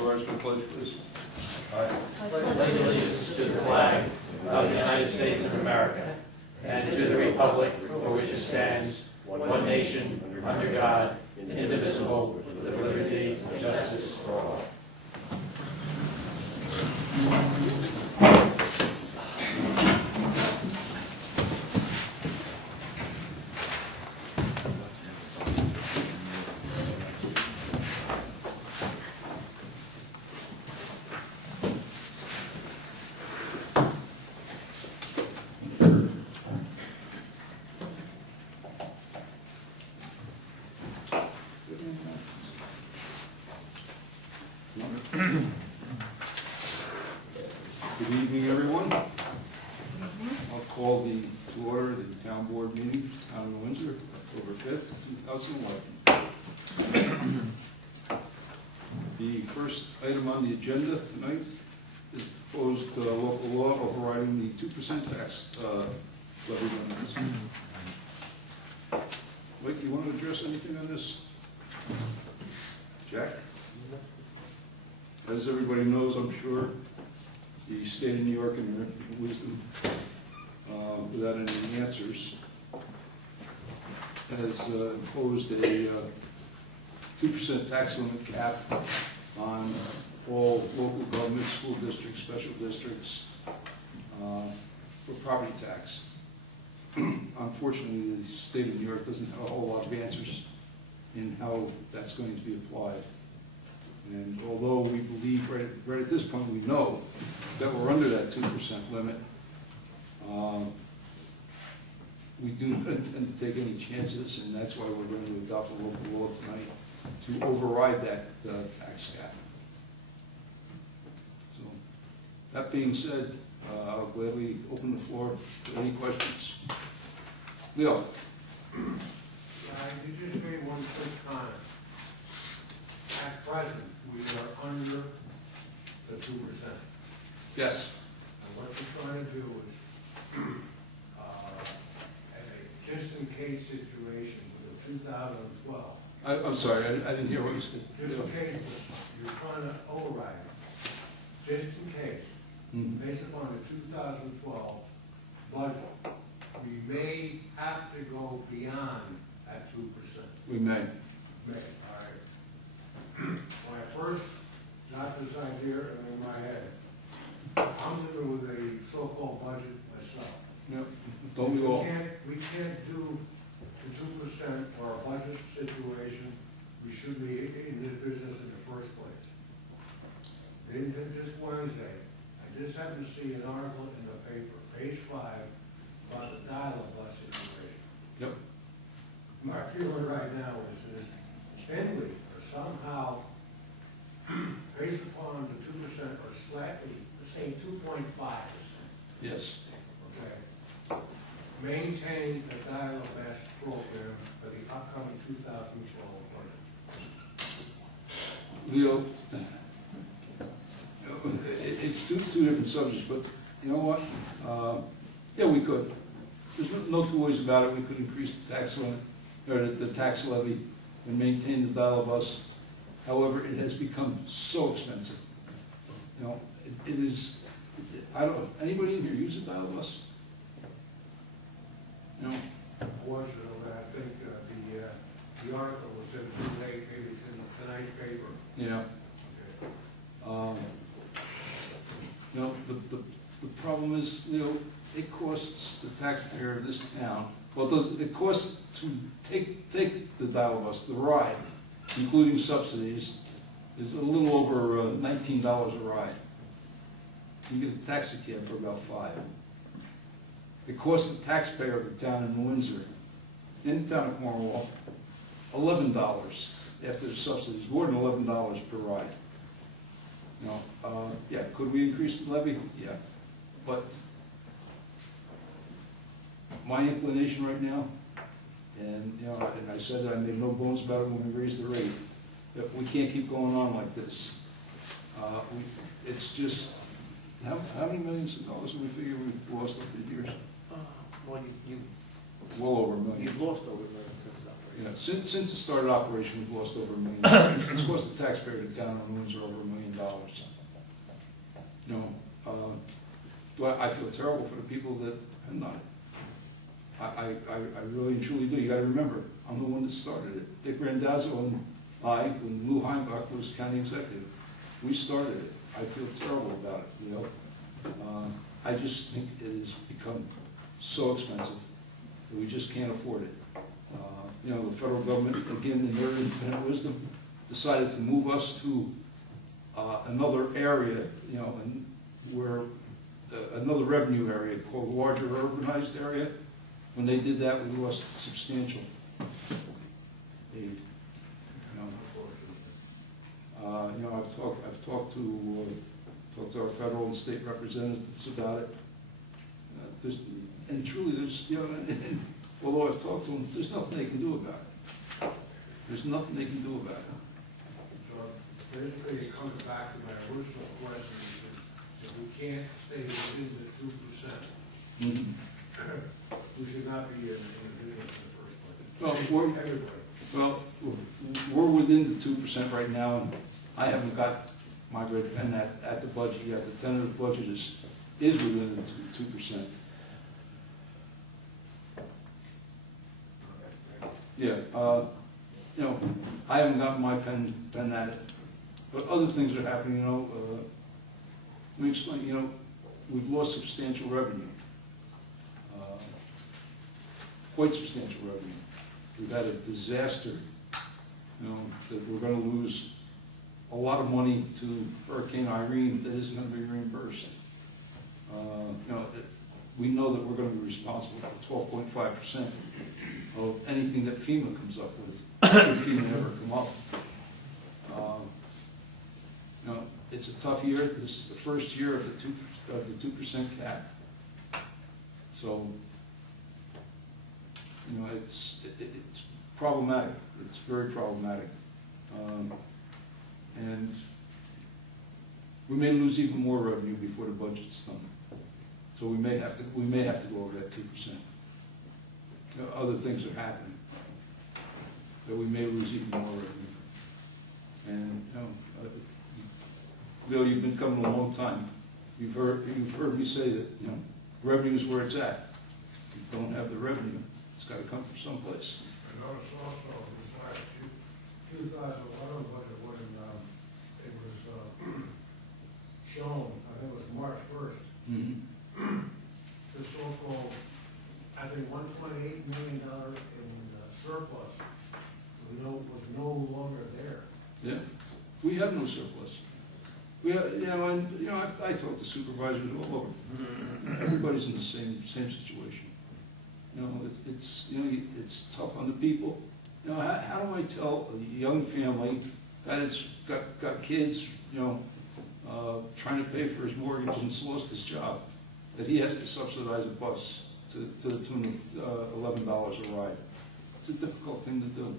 Rise for the pledge, please. Pledge allegiance to the flag of the United States of America and to the republic for which it stands, one nation, under God, indivisible, with liberty and justice for all. Good evening, everyone. I'll call to order the town board meeting, town of Windsor, October 5th, 2011. The first item on the agenda tonight is proposed local law overriding the 2% tax levy limits. Mike, you want to address anything on this? Jack? As everybody knows, I'm sure, the state of New York in their wisdom, without any answers, has imposed a 2% tax limit cap on all local government, school districts, special districts, for property tax. Unfortunately, the state of New York doesn't have a whole lot of answers in how that's going to be applied. And although we believe right at this point we know that we're under that 2% limit, we do not intend to take any chances, and that's why we're going to adopt a local law tonight to override that tax cap. So, that being said, I'll gladly open the floor to any questions. Leo. You just made one quick comment. At present, we are under the 2%. Yes. And what we're trying to do is, as a just-in-case situation for the 2012, I'm sorry, I didn't hear what you said. just in case you're trying to override it, just in case, based upon the 2012 budget, we may have to go beyond that 2%. We may. May, all right. When I first got this idea in my head, I'm living with a so-called budget myself. Yep. Don't we all? We can't do the 2% for our budget situation. We should be in this business in the first place. Then this Wednesday, I just happened to see an article in the paper, page 5, about the dial-up bus situation. Yep. My feeling right now is can we, or somehow, based upon the 2% or slightly, say 2.5%, Yes. okay, maintain the dial-up bus program for the upcoming 2012 budget? Leo, it's two different subjects, but you know what? Yeah, we could. There's no two ways about it. We could increase the tax limit, or the tax levy, and maintain the dial bus. However, it has become so expensive. You know, it is. I don't. Anybody in here use a dial bus? No. Unfortunately, I think the article was in too late. Maybe it's in tonight's paper. Yeah. Okay. You know, the problem is, you know, it costs the taxpayer of this town, well, it costs to take the dial bus, the ride, including subsidies, is a little over $19 a ride. You get a taxi cab for about $5. It costs the taxpayer of the town in Windsor, in the town of Cornwall, $11 after the subsidies, more than $11 per ride. You know, yeah, could we increase the levy? Yeah, but my inclination right now, and you know, and I said that I made no bones about it when we raised the rate, that we can't keep going on like this. It's just, how many millions of dollars do we figure we've lost over the years? Well, Well over $1 million. you've lost over $1 million since that. Yeah, since it started operation, we've lost over $1 million. It's cost the taxpayer of the town of Windsor over $1 million. You know, I feel terrible for the people that have not. I really and truly do. You gotta remember, I'm the one that started it. Dick Randazzo and I, when Lou Heimbach was county executive, we started it. I feel terrible about it, you know. I just think it has become so expensive that we just can't afford it. You know, the federal government, again, in their infinite wisdom, decided to move us to another area, you know, and where another revenue area called larger urbanized area. When they did that, we lost substantial aid. You know, I've talked to our federal and state representatives about it. And truly, there's, you know, and although I've talked to them, there's nothing they can do about it. There's nothing they can do about it. So basically, it comes back to my original question, if we can't stay within the 2%, we should not be in the business in the first place. Well, Everybody. Well, we're within the 2% right now, and I haven't got my red pen at the budget yet. The tentative budget is within the 2%. Yeah, you know, I haven't got my pen at it, but other things are happening, you know. Let me explain, you know, we've lost substantial revenue, quite substantial revenue. We've had a disaster, you know, that we're going to lose a lot of money to Hurricane Irene that isn't going to be reimbursed. You know, we know that we're going to be responsible for 12.5% of anything that FEMA comes up with, should FEMA ever come up. You know, it's a tough year. This is the first year of the 2% cap. So, you know, it's problematic. It's very problematic, and we may lose even more revenue before the budget's done. So we may have to go over that 2%. You know, other things are happening that we may lose even more revenue. And you know, Bill, you've been coming a long time. You've heard me say that, you know, revenue is where it's at. If you don't have the revenue, it's got to come from someplace. I noticed also this last 2011 budget when it was shown, I think it was March 1st, the so-called, I think $1.8 million in surplus was no longer there. Yeah, we have no surplus. We have, you know, and you know, I talk to supervisors all over. Everybody's in the same situation. You know, it's you know, it's tough on the people. You know, how do I tell a young family that it's got kids, you know, trying to pay for his mortgage and has lost his job, that he has to subsidize a bus to the tune of $11 a ride? It's a difficult thing to do.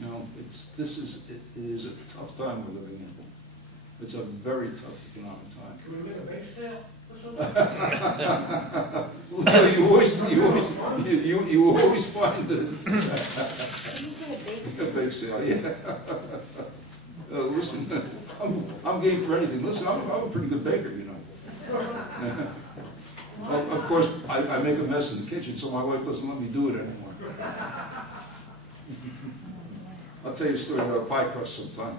You know, it is a tough time we're living in. It's a very tough economic time. Can we make a bake sale or something? Well, you always find that. Did you say a bake A sale? bake sale, yeah. Listen, I'm game for anything. Listen, I'm a pretty good baker, you know. Well, of course, I make a mess in the kitchen, so my wife doesn't let me do it anymore. I'll tell you a story about a pie crust sometime.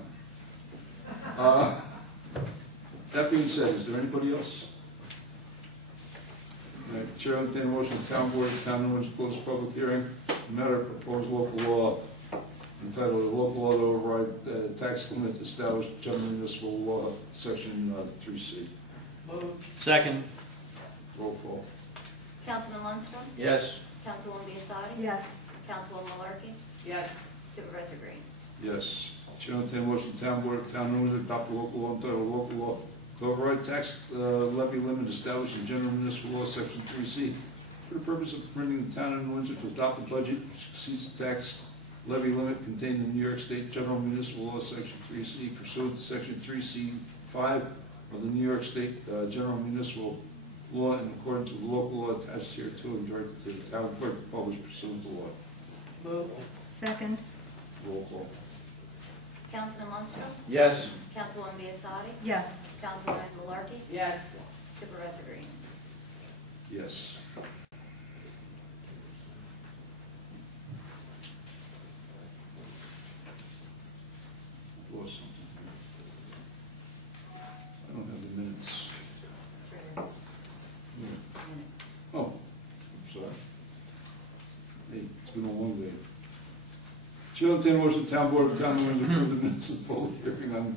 That being said, is there anybody else? Chair, I'll entertain a motion of the town board of the town of Windsor close the public hearing. The matter of proposed local law entitled "A Local Law to Override Tax Limit Established General Municipal Law, Section 3C." Second. Roll call. Councilman Lundstrom? Yes. Councilwoman Biassadi? Yes. Councilwoman Malarkey? Yes. Supervisor Green? Yes. Chair, I'll entertain a motion of the town board of the town of Windsor adopt a local law entitled "Local Law to Override Tax Levy Limit Established in General Municipal Law, Section 3C, for the purpose of permitting the town of Windsor to adopt a budget which exceeds the tax levy limit contained in New York State General Municipal Law, Section 3C, pursuant to Section 3C-5 of the New York State General Municipal Law in accordance with the local law attached here to and directed to the town clerk to publish pursuant to law. Second. Roll call. Councilman Lundstrom? Yes. Councilwoman Biassadi? Yes. Councilwoman Malarkey? Yes. Supervisor Green? Yes. Lost something here. I don't have the minutes. Oh, I'm sorry. Hey, it's been a long day. Chair will entertain a motion, Town Board of Town of Windsor approve the minutes of public hearing on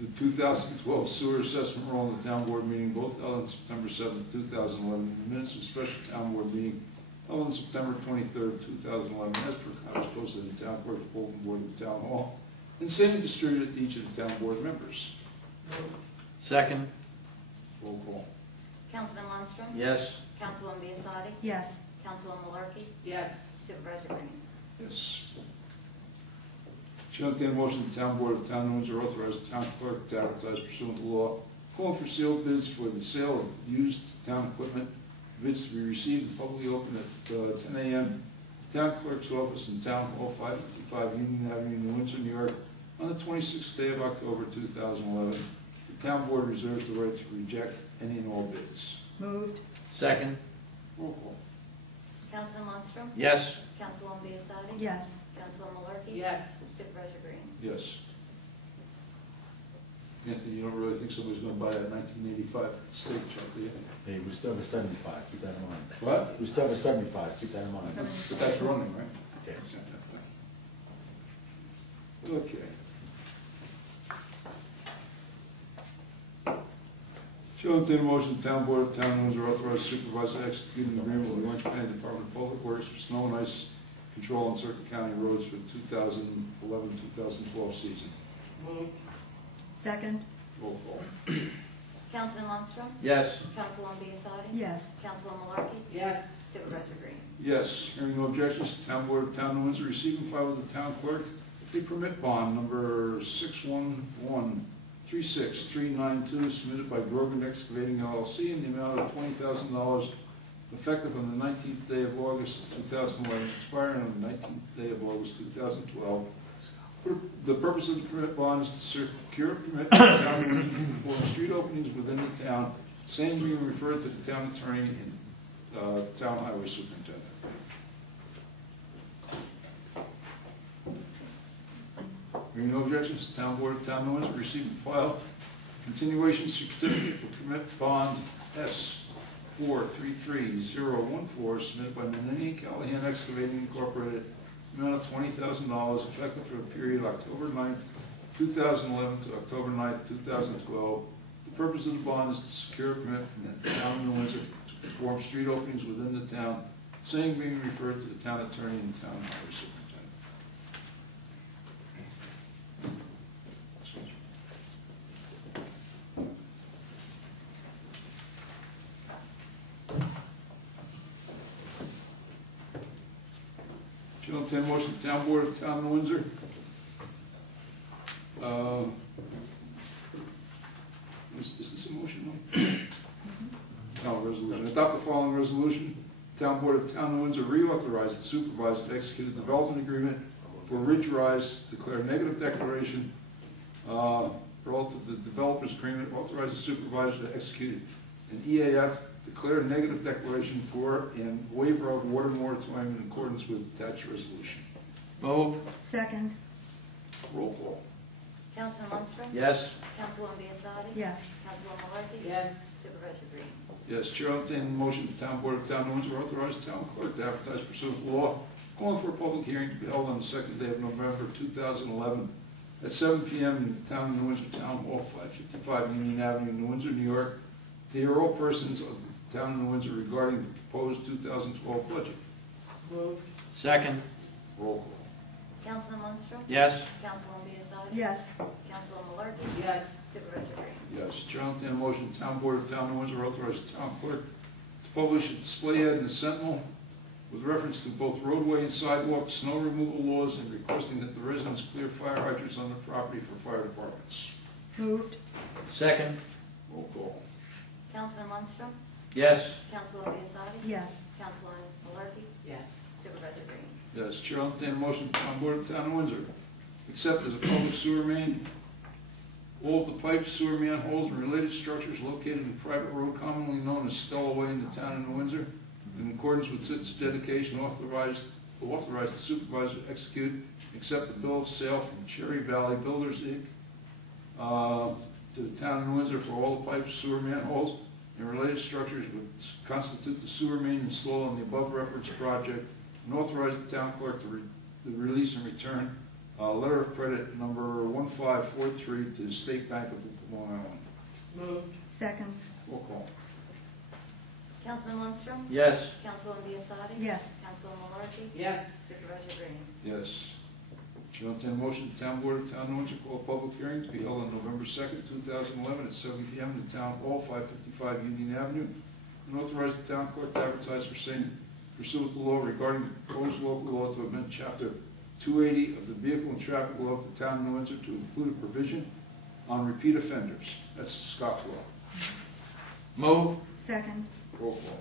the 2012 sewer assessment roll in the Town Board meeting, both held on September 7th, 2011. The minutes of special Town Board meeting held on September 23rd, 2011, as per copies posted in the Town Clerk's bulletin board of the Town Hall, and same distributed to each of the Town Board members. Second. Roll call. Councilman Lundstrom? Yes. Councilwoman Biassadi? Yes. Councilwoman Malarkey? Yes. Supervisor Green? Yes. Chair will entertain a motion, the Town Board of Town of Windsor authorize the Town Clerk to advertise pursuant to law, calling for sealed bids for the sale of used town equipment. Bids to be received and publicly open at 10 a.m. Town Clerk's office in Town Hall, 555 Union Avenue, New Windsor, New York, on the 26th day of October 2011. The Town Board reserves the right to reject any and all bids. Moved. Second. Roll call. Councilman Lundstrom? Yes. Councilwoman Biassadi? Yes. Councilwoman Malarkey? Yes. Supervisor Green? Yes. Anthony, you don't really think somebody's going to buy that 1985 steak truck, do you? Hey, we still have a 75, keep that in mind. What? We still have a 75, keep that in mind. But that's running, right? Yes. Okay. Chair will entertain a motion, the Town Board of Town of Windsor authorize supervisor to execute an agreement with the Orange County Department of Public Works for snow and ice control on certain county roads for the 2011-2012 season. Moved. Second. Roll call. Councilman Lundstrom? Yes. Councilwoman Biassadi? Yes. Councilwoman Malarkey? Yes. Supervisor Green? Yes, hearing no objections, the Town Board of Town of Windsor receive and file with the Town Clerk a permit bond number 61136392 submitted by Grogan Excavating LLC in the amount of $20,000 effective on the 19th day of August 2011, expiring on the 19th day of August 2012. The purpose of the permit bond is to secure a permit for the Town of Windsor to perform street openings within the town, same being referred to the Town Attorney and Town Highway Superintendent. Hearing no objections, the Town Board of Town of Windsor receive and file continuation certificate for permit bond S433014 submitted by Menini Callahan Excavating Incorporated, amount of $20,000 effective for the period October 9th, 2011 to October 9th, 2012. The purpose of the bond is to secure a permit from the Town of New Windsor to perform street openings within the town, same being referred to the Town Attorney and Town Highway Superintendent. Chair will entertain a motion, the Town Board of Town of Windsor. Is this a motion? No, resolution. Adopt the following resolution. Town Board of Town of Windsor reauthorize the supervisor to execute a development agreement for Ridge Rise, declare negative declaration relative to the developer's agreement, authorize the supervisor to execute an EAF, declare a negative declaration for and waiver of water moratorium in accordance with attached resolution. Move. Second. Roll call. Councilman Lundstrom? Yes. Councilwoman Biassadi? Yes. Councilwoman Malarkey? Yes. Supervisor Green? Yes, Chair, I'll entertain a motion, the Town Board of Town of Windsor authorize the Town Clerk to advertise pursuant to law, calling for a public hearing to be held on the second day of November 2011 at 7 p.m. in the Town of New Windsor Town Hall, 555 Union Avenue, New Windsor, New York, to hear all persons of the Town of New Windsor regarding the proposed 2012 budget. Moved. Second. Roll call. Councilman Lundstrom? Yes. Councilwoman Biassadi? Yes. Councilwoman Malarkey? Yes. Supervisor Green? Yes, Chair, I'll entertain a motion, the Town Board of Town of Windsor authorize the Town Clerk to publish a display ad in the Sentinel with reference to both roadway and sidewalk snow removal laws and requesting that the residents clear fire hydrants on the property for fire departments. Moved. Second. Roll call. Councilman Lundstrom? Yes. Councilwoman Biassadi? Yes. Councilwoman Malarkey? Yes. Supervisor Green? Yes, Chair, I'll entertain a motion, the Town Board of Town of Windsor except as a public sewer main. All of the pipes, sewer manholes, and related structures located in private road commonly known as Stella Way in the town of New Windsor, in accordance with such dedication, authorize the supervisor to execute, accept the bill of sale from Cherry Valley Builders, Inc., to the town of New Windsor for all the pipes, sewer manholes, and related structures which constitute the sewer main installed on the above referenced project, and authorize the town clerk to release and return letter of credit number 1543 to the State Bank of Long Island. Moved. Second. Roll call. Councilman Lundstrom? Yes. Councilwoman Biassadi? Yes. Councilwoman Malarkey? Yes. Supervisor Green? Yes. Chair will entertain a motion, the town board of the town of New Windsor call a public hearing to be held on November 2nd, 2011 at 7 p.m. in the town hall, 555 Union Avenue, and authorize the town clerk to advertise for same pursuant to law regarding the proposed local law to amend chapter 280 of the Vehicle and Traffic Law of the town of New Windsor to include a provision on repeat offenders. That's the Scott's law. Move. Second. Roll call.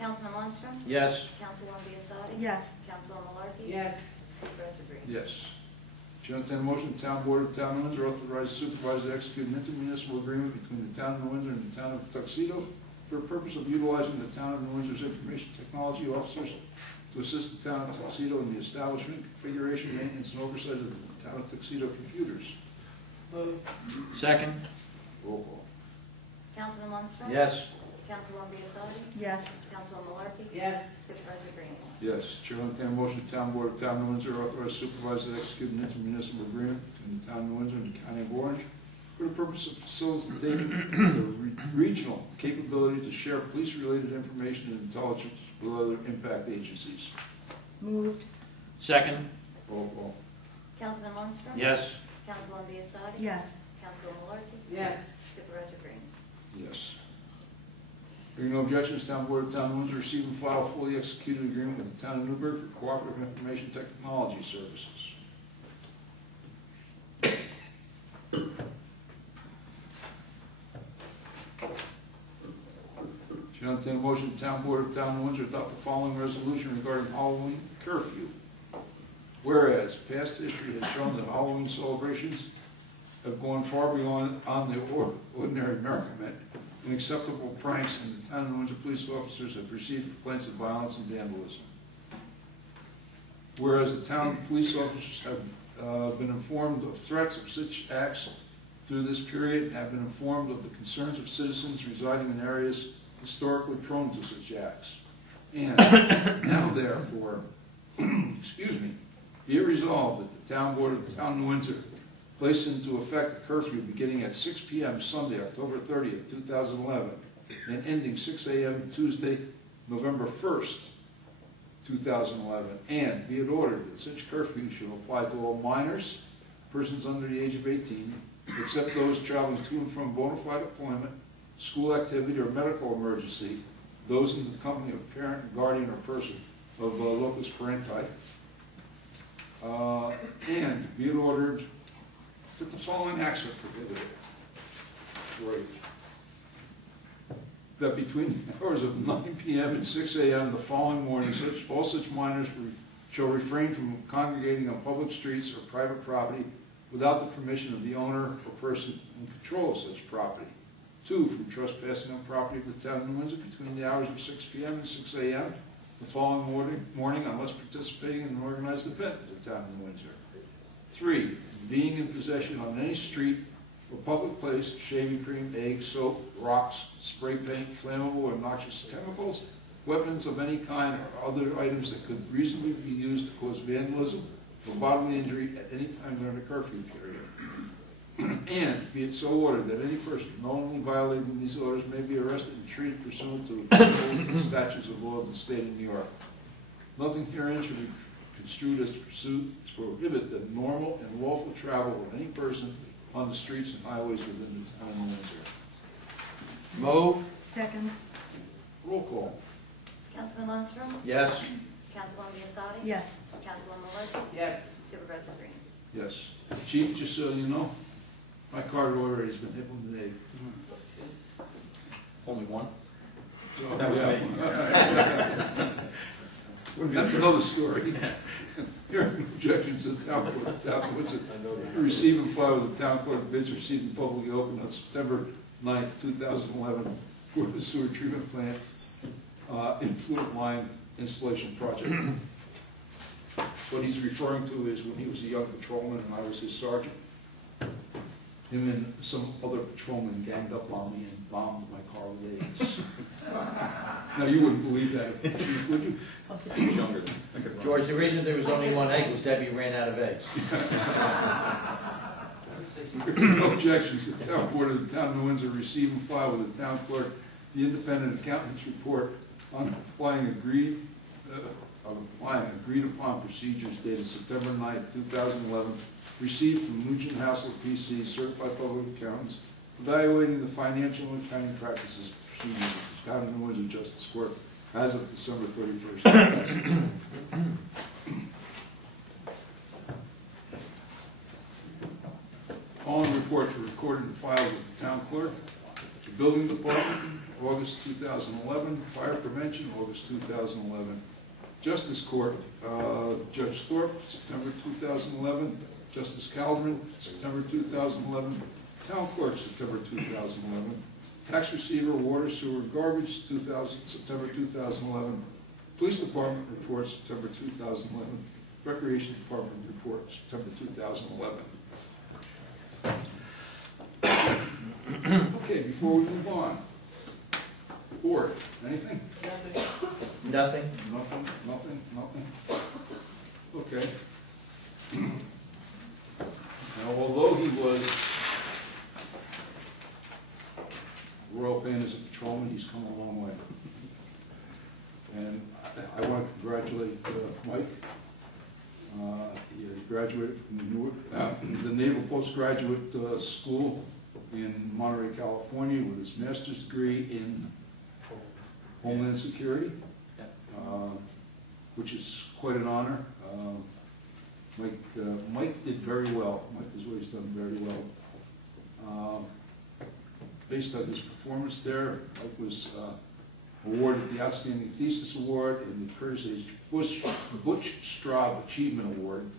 Councilman Lundstrom? Yes. Councilwoman Biassadi? Yes. Councilwoman Malarkey? Yes. Supervisor Green? Yes. Chair will entertain a motion, the town board of the town of New Windsor authorize supervisor to execute an intermunicipal agreement between the town of New Windsor and the town of Tuxedo for the purpose of utilizing the town of New Windsor's information technology officers to assist the town of Tuxedo in the establishment, configuration, maintenance, and oversight of the town of Tuxedo computers. Moved. Second. Roll call. Councilman Lundstrom? Yes. Councilwoman Biassadi? Yes. Councilwoman Malarkey? Yes. Supervisor Green? Yes. Chair will entertain a motion, the town board of the town of New Windsor authorize supervisor to execute an intermunicipal agreement between the town of New Windsor and the county of Orange for the purpose of facilitating the regional capability to share police-related information and intelligence with other impact agencies. Moved. Second. Roll call. Councilman Lundstrom? Yes. Councilwoman Biassadi? Yes. Councilwoman Malarkey? Yes. Supervisor Green? Yes. Hearing no objections, town board of the town of Windsor receive and file a fully executed agreement with the town of Newburgh for cooperative information technology services. Shall entertain a motion, the town board of the town of Windsor adopt the following resolution regarding Halloween curfew. Whereas past history has shown that Halloween celebrations have gone far beyond on the ordinary merriment and acceptable pranks, and the town of New Windsor police officers have received complaints of violence and vandalism. Whereas the town police officers have been informed of threats of such acts through this period and have been informed of the concerns of citizens residing in areas historically prone to such acts. And now therefore, excuse me, be it resolved that the town board of the town of New Windsor place into effect a curfew beginning at 6 p.m. Sunday, October 30th, 2011, and ending 6 a.m. Tuesday, November 1st, 2011. And be it ordered that such curfew shall apply to all minors, persons under the age of 18, except those traveling to and from bona fide employment, school activity, or medical emergency, those in the company of parent, guardian, or person of locus parenti. And be it ordered that the following acts are prohibited. Right. That between the hours of 9 p.m. and 6 a.m. the following morning, all such minors shall refrain from congregating on public streets or private property without the permission of the owner or person in control of such property. 2, from trespassing on property of the town of New Windsor between the hours of 6 p.m. and 6 a.m. the following morning unless participating in an organized event of the town of New Windsor. 3, being in possession on any street or public place of shaving cream, eggs, soap, rocks, spray paint, flammable or noxious chemicals, weapons of any kind, or other items that could reasonably be used to cause vandalism or bodily injury at any time during the curfew period. And be it so ordered that any person knowingly violating these orders may be arrested and treated pursuant to the statutes of law of the state of New York. Nothing herein should be construed as to prohibit the normal and lawful travel of any person on the streets and highways within the town of New Windsor. Move. Second. Roll call. Councilman Lundstrom? Yes. Councilwoman Biassadi? Yes. Councilwoman Malarkey? Yes. Supervisor Green? Yes. Chief, just so you know, my card order has been implemented. Only one? Oh, yeah. That's another story. Hearing objections to the town clerk, the town of Windsor receive and file with the town clerk bids received and publicly opened on September 9th, 2011 for the sewer treatment plant influent line installation project. What he's referring to is when he was a young patrolman and I was his sergeant. Him and some other patrolmen ganged up on me and bombed my car with eggs. Now, you wouldn't believe that, Chief, would you? He's younger. George, the reason there was only one egg was Debbie ran out of eggs. No objections. The town board of the town of New Windsor receive and file with the town clerk the independent accountant's report on applying agreed upon procedures dated September 9th, 2011, received from Nugent Hassel PC, certified public accountants, evaluating the financial and accounting practices procedures of the town of New Windsor Justice Court as of December 31st, 2010. Following reports were recorded and filed with the town clerk, the building department, August 2011, fire prevention, August 2011, Justice Court, Judge Thorpe, September 2011, Justice Calderon, September 2011, Town Clerk, September 2011, Tax Receiver, Water, Sewer, Garbage, September 2011, Police Department Report, September 2011, Recreation Department Report, September 2011. Okay, before we move on, board, anything? Nothing? Nothing? Okay. Now, although he was Royal Band as a patrolman, he's come a long way. And I want to congratulate Mike. He graduated from the Naval Postgraduate School in Monterey, California, with his master's degree in Homeland Security, which is quite an honor. Mike did very well. Mike has always done very well. Based on his performance there, Mike was awarded the Outstanding Thesis Award and the Curtis H. Butch Straub Achievement Award.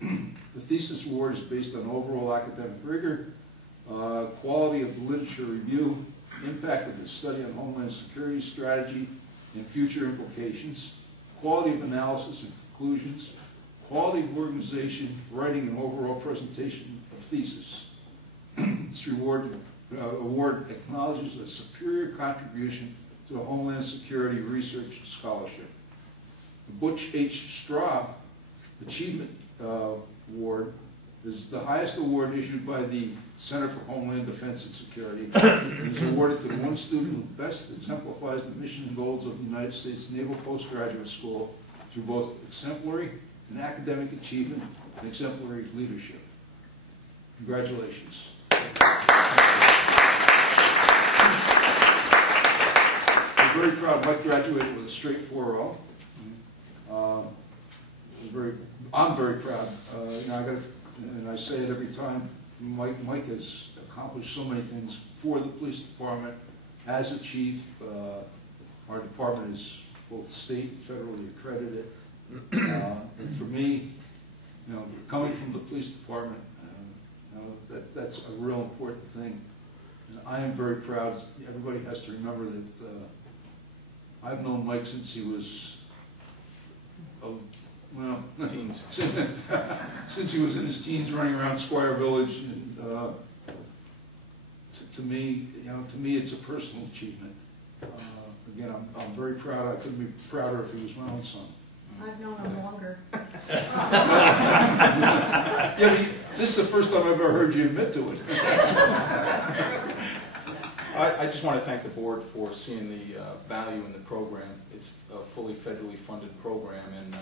The Thesis Award is based on overall academic rigor, quality of the literature review, impact of the study on Homeland Security strategy and future implications, quality of analysis and conclusions, quality of organization, writing, and overall presentation of thesis. This award acknowledges a superior contribution to Homeland Security research and scholarship. The Butch H. Straub Achievement Award is the highest award issued by the Center for Homeland Defense and Security. It is awarded to the one student who best exemplifies the mission and goals of the United States Naval Postgraduate School through both exemplary and academic achievement and exemplary leadership. Congratulations. I'm very proud. Mike graduated with a straight 4.0. I'm very proud. And I say it every time. Mike has accomplished so many things for the police department as a chief. Our department is both state and federally accredited. And for me, coming from the police department, that's a real important thing. And I am very proud. Everybody has to remember that I've known Mike since he was, teens. Since he was in his teens, running around Squire Village. And to me, it's a personal achievement. Again, I'm very proud. I couldn't be prouder if he was my own son. I've known him longer. Yeah, but this is the first time I've ever heard you admit to it. I just want to thank the board for seeing the value in the program. It's a fully federally funded program, and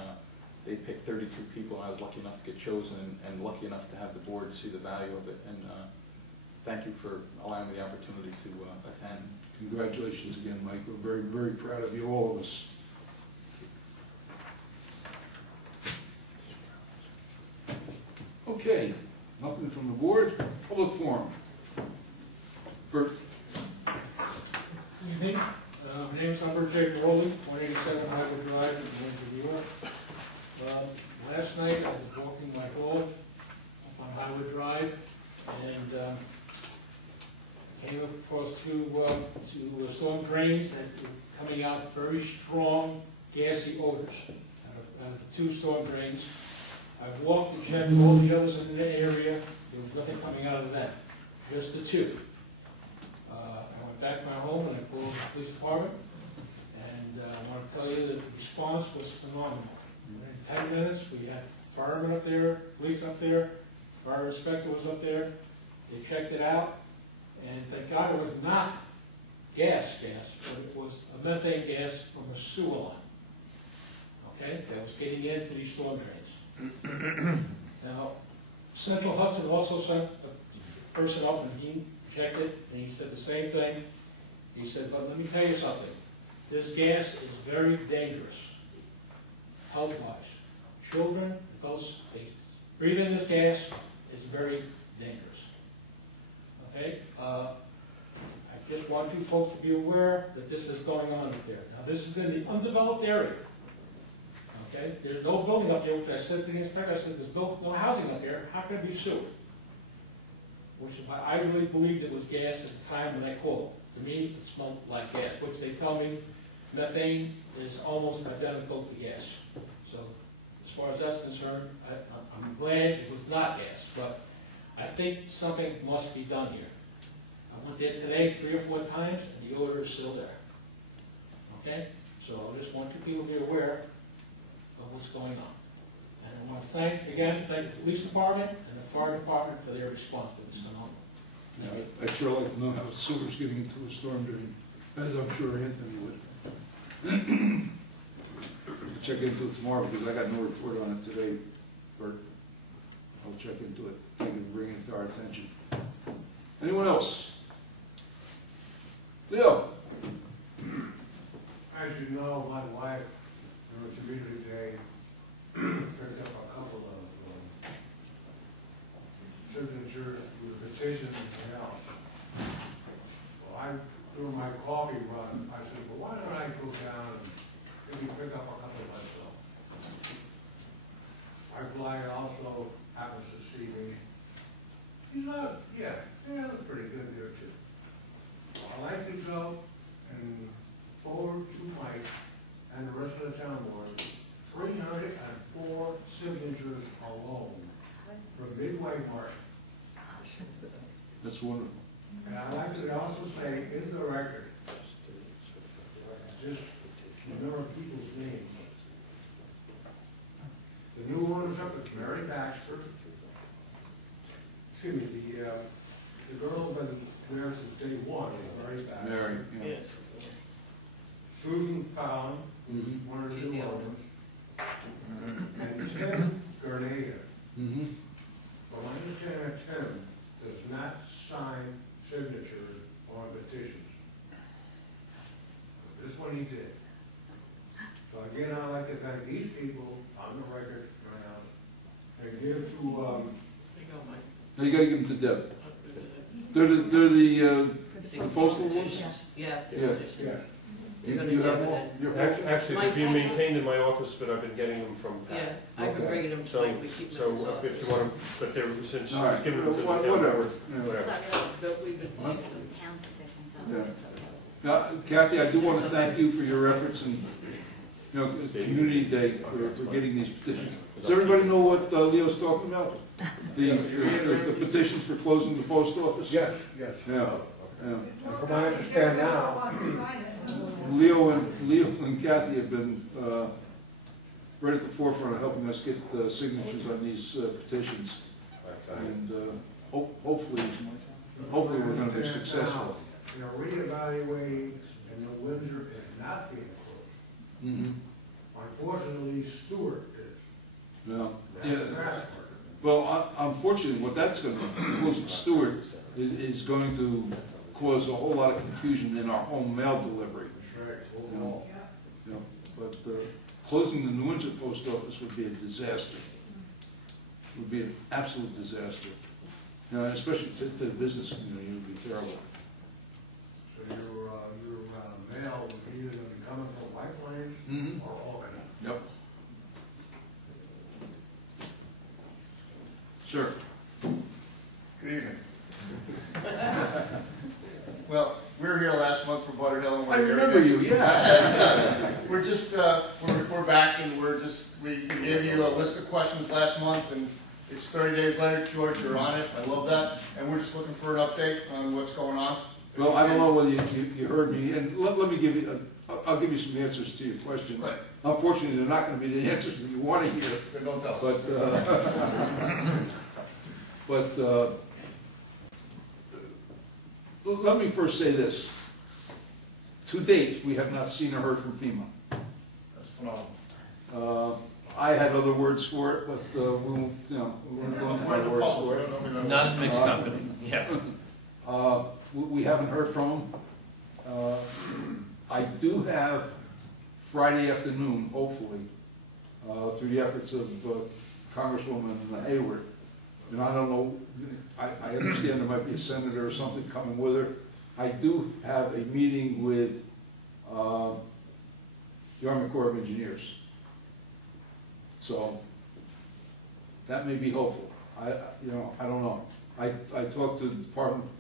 they picked 32 people, and I was lucky enough to get chosen, and lucky enough to have the board see the value of it. And thank you for allowing me the opportunity to attend. Congratulations again, Mike. We're very, very proud of you, all of us. Okay, nothing from the board. Public forum. Bert. Evening. My name is Bert J. Rowley, 187 Highwood Drive in Windsor, New York. Last came across two storm drains that were coming out very strong gassy odors out of the two storm drains. I walked and checked all the others in the area, there was nothing coming out of them, just the two. I went back to my home and I called the police department, and I want to tell you that the response was phenomenal. In 10 minutes, we had firemen up there, police up there, fire inspector was up there, they checked it out, and thank God it was not gas, but it was a methane gas from a sewer line. Okay, that was getting into these storm drains. Now, Central Hudson also sent a person up and he checked it, and he said the same thing. He said, but let me tell you something, this gas is very dangerous, health-wise. Children, adults, they breathe in this gas, it's very dangerous. Okay? I just want you folks to be aware that this is going on up there. Now, this is in the undeveloped area. Okay? There's no building up there. I said to the inspector, I said, there's no housing up there. How can it be sewer? Which I really believed it was gas at the time when I called. To me, it smelled like gas, which they tell me methane is almost identical to gas. So as far as that's concerned, I'm glad it was not gas, but I think something must be done here. I went there today 3 or 4 times, and the odor is still there. Okay? So I just want you people to be aware of what's going on. And I want to thank the police department and the fire department for their response to this phenomenon. Yeah, I'd sure like to know how sewer's getting into a storm drain, as I'm sure Anthony would. Check into it tomorrow, because I got no report on it today, Bert. I'll check into it, take it and bring it to our attention. Anyone else? Leo? As you know, my wife, during Community Day, picked up a couple of signatures with a petition in the house. Well, during my coffee run, I said, well, why don't I go down and maybe pick up a couple myself? My client also happens to see me. He's not, yeah, that's pretty good there too. I like to go and forward to Mike and the rest of the town board 304 signatures alone from Midway Market. That's wonderful. And I'd like to also say, in the record, just remember people's names. The new one is up with Mary Baxter. Excuse me, the girl been there since day one is Mary Baxter. Mary, yeah. Susan Fallon, Mhm. one of the new owners. And Tim Gurnea. Mm-hmm. Well, I understand that Tim does not sign signatures on petitions. But this one he did. So again, I'd like to thank these people on the record right now, and give to, Now you gotta give them to Deb. They're the postal ones? Yeah. Yeah. yeah. You have more? You're- Actually, they're being maintained in my office, but I've been getting them from Yeah, Pat. I've been Okay. bringing them to So, Mike, we keep them in his so if office. you want to, but they're, since All he's right, given them to the town. whatever. It's Yeah. Whatever. not really But we've been Huh? taking them. town petition, so. Yeah. Now, Kathy, I do want to thank you for your efforts and, it's Community Day for getting these petitions. Does everybody know what Leo's talking about? The petitions for closing the post office? Yes, yes. Yeah, yeah. And from what I understand now, Leo and Kathy have been right at the forefront of helping us get signatures on these petitions. And hopefully we're going to be successful. you know, reevaluating and the Windsor is not being closed. Mm-hmm. Unfortunately, Stewart is. Yeah. That's the bad part. Well, unfortunately, what that's going to, closing Stewart is going to cause a whole lot of confusion in our home mail delivery. That's right. You know, but closing the New Windsor post office would be a disaster. Would be an absolute disaster. Especially to the business community, it would be terrible. So your mail would either going to be coming from White Plains Mm-hmm. or Albany. Yep. Sure. Good evening. just, we're back and we gave you a list of questions last month and it's 30 days later. George, you're on it. I love that. And we're just looking for an update on what's going on. Well, I don't know whether you heard me, and let me give you, I'll give you some answers to your questions. Right. Unfortunately, they're not going to be the answers that you want to hear, Then don't tell us. but let me first say this. To date, we have not seen or heard from FEMA. That's phenomenal. I had other words for it, but we won't, we won't go into my words for it. Not a mixed company, yeah. We haven't heard from them. I do have Friday afternoon, hopefully, through the efforts of Congresswoman Hayward. And I don't know, I understand there might be a senator or something coming with her. I do have a meeting with the Army Corps of Engineers. So that may be hopeful. I don't know. I talked to the Department,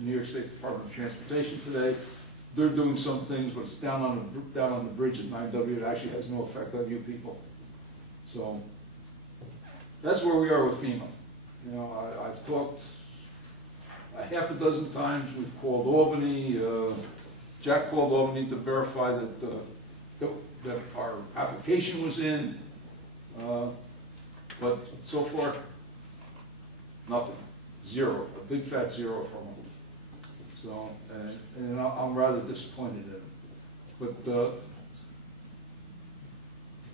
New York State Department of Transportation today. They're doing some things, but it's down on the bridge at 9W. It actually has no effect on you people. So that's where we are with FEMA. I've talked a half a dozen times. We've called Albany. Jack called Albany to verify that our application was in. But so far, nothing. Zero. A big fat zero from them. So, and I'm rather disappointed in them. But the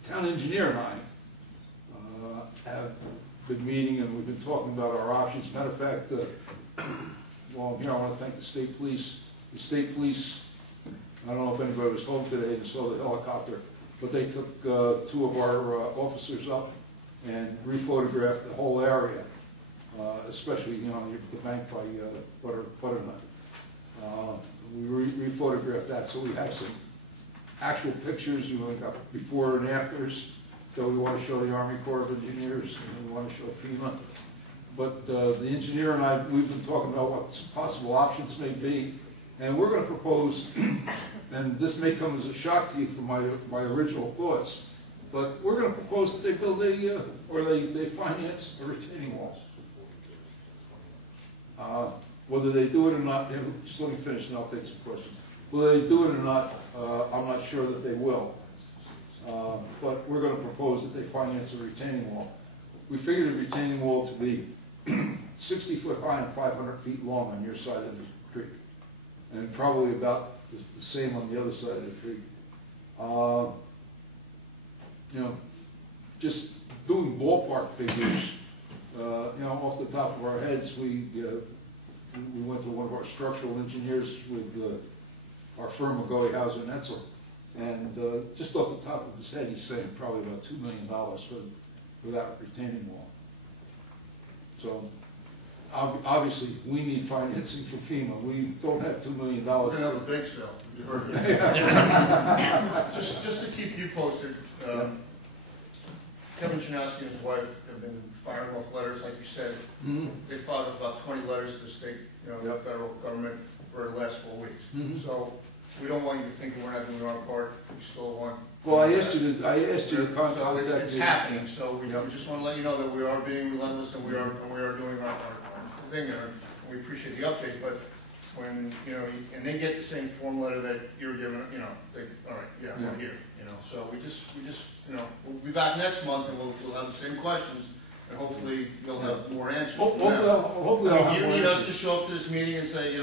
town engineer and I have been meeting and we've been talking about our options. Matter of fact, while I'm here, I want to thank the state police. The state police, I don't know if anybody was home today and saw the helicopter, but they took two of our officers up and rephotographed the whole area, especially the bank by Butternut. We rephotographed that, so we have some actual pictures. We got before and afters that we want to show the Army Corps of Engineers and we want to show FEMA. But the engineer and I, we've been talking about what possible options may be, and we're going to propose, and this may come as a shock to you from my original thoughts, but we're going to propose that they build they finance a retaining wall. Whether they do it or not, just let me finish and I'll take some questions. Whether they do it or not, I'm not sure that they will. But we're going to propose that they finance a retaining wall. We figured a retaining wall to be 60 foot high and 500 feet long on your side of the creek, and probably about the same on the other side of the creek. Just doing ballpark figures, off the top of our heads, we went to one of our structural engineers with our firm, McGoey, Hauser, and Etzel, and just off the top of his head, he's saying probably about $2 million for that retaining wall. So obviously, we need financing from FEMA. We don't have $2 million. We're going to have a big sale. You heard me. Just to keep you posted, Kevin Chanowski and his wife have been firing off letters, like you said. Mm-hmm. They filed about 20 letters to the state, the federal government for the last 4 weeks. Mm-hmm. So we don't want you to think that we're not doing our part. We still want. Well, I asked you to contact so me. it's happening. So we just want to let you know that we are being relentless and we are doing our thing there. We appreciate the update, but when and they get the same form letter that you're giving, all right, we're here. So we just we'll be back next month and we'll have the same questions. And hopefully you'll have more answers. Hopefully you need us to show up to this meeting and say,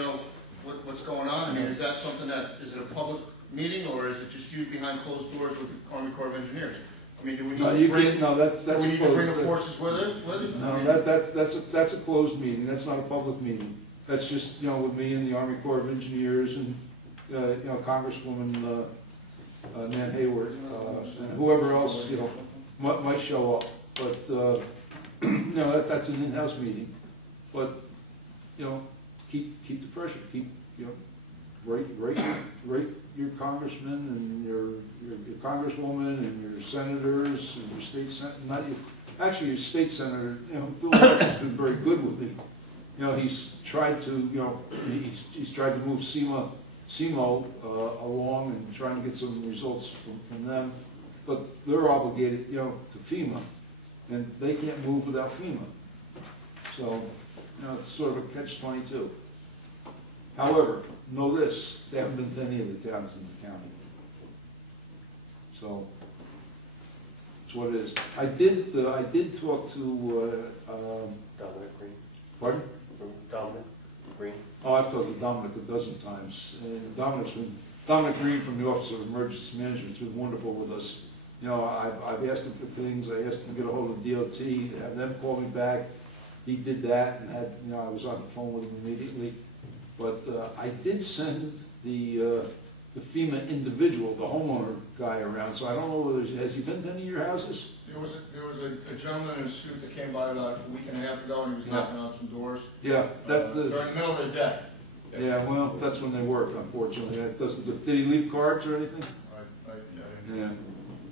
what's going on? I mean, is that something is it a public meeting or is it just you behind closed doors with the Army Corps of Engineers? I mean, do we need to bring the forces with it? No, that's a closed meeting. That's not a public meeting. That's just with me and the Army Corps of Engineers and Congresswoman Nan Hayward and whoever else might show up. But that's an in-house meeting. But keep the pressure. Keep rate your congressmen and your congresswoman and your senators and your state your state senator. Bill Marks has been very good with me. He's tried to he's tried to move SEMA SEMO along and try and get some results from them, but they're obligated, you know, to FEMA, and they can't move without FEMA. So, you know, it's sort of a catch-22. However, know this, they haven't been to any of the towns in the county. So, that's what it is. I did talk to, Dominic Green, pardon? from Dominic Green. Oh, I've talked to Dominic a dozen times. Dominic Green from the Office of Emergency Management's been wonderful with us. You know, I've asked him for things, I asked him to get a hold of DOT, have them call me back. He did that and had, you know, I was on the phone with him immediately. But I did send the FEMA individual, the homeowner guy around, so I don't know whether, has he been to any of your houses? There was a gentleman in a suit that came by about a week and a half ago, and he was knocking on some doors. Yeah, that, During the middle of the day. yeah, well, that's when they work, unfortunately. That doesn't, did he leave cards or anything? I didn't. Yeah.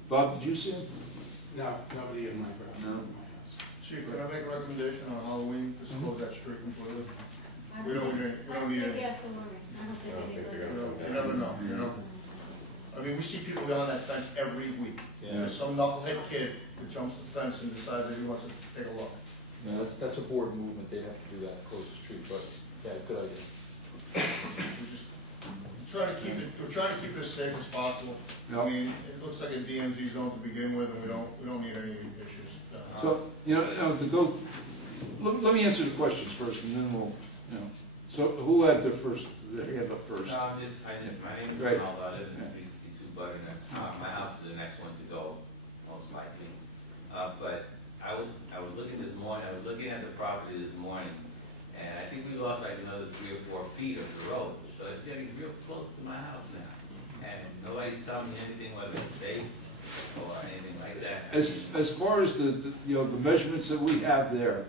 Bob, did you see him? No, nobody in my house. No. Chief, can I make a recommendation on Halloween, just close that street completely? We don't need Maybe any, after morning. I don't think I don't think they're anybody. gonna you never know, you know? I mean, we see people behind that fence every week. Yeah. There's some knucklehead kid that jumps the fence and decides that he wants to take a look. No, that's a board movement, they'd have to do that, close the street, but, yeah, good idea. We're trying to keep it as safe as possible. Yeah. I mean, it looks like a DMZ zone to begin with, and we don't need any issues. So, you know, to go, let me answer the questions first, and then we'll, you know. So, who had their hand up first? No, my name is Right. Ronaldo, I live in 352 Butternut. My house is the next one to go, most likely. But I was looking this morning, I was looking at the property this morning, and I think we lost like another 3 or 4 feet of the road. So it's getting real close to my house now. And nobody's telling me anything, whether it's safe or anything like that. As far as the you know, the measurements that we have there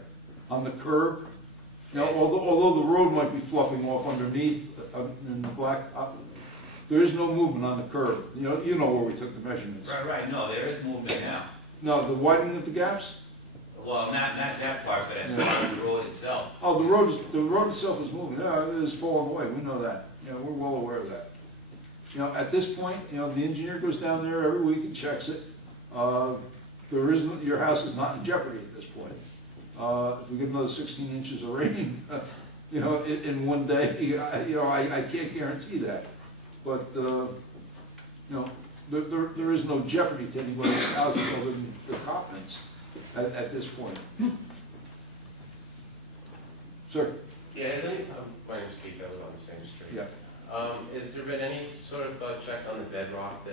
on the curb, you know, Yes. although the road might be fluffing off underneath in the black, there is no movement on the curb. You know where we took the measurements. Right, no, there is movement now. No, the widening of the gaps? Well, not that part, but as far as the road itself. Oh, the road itself is moving. Yeah, it is falling away. We know that. You know, we're well aware of that. You know, at this point, you know, the engineer goes down there every week and checks it. Your house is not in jeopardy at this point. If we get another 16 inches of rain, you know, in one day, I can't guarantee that. But, you know, there is no jeopardy to anybody's housing other than the contents at this point. Sir? Yeah, has any, my name's Keith, I live on the same street. Yeah. Has there been any sort of check on the bedrock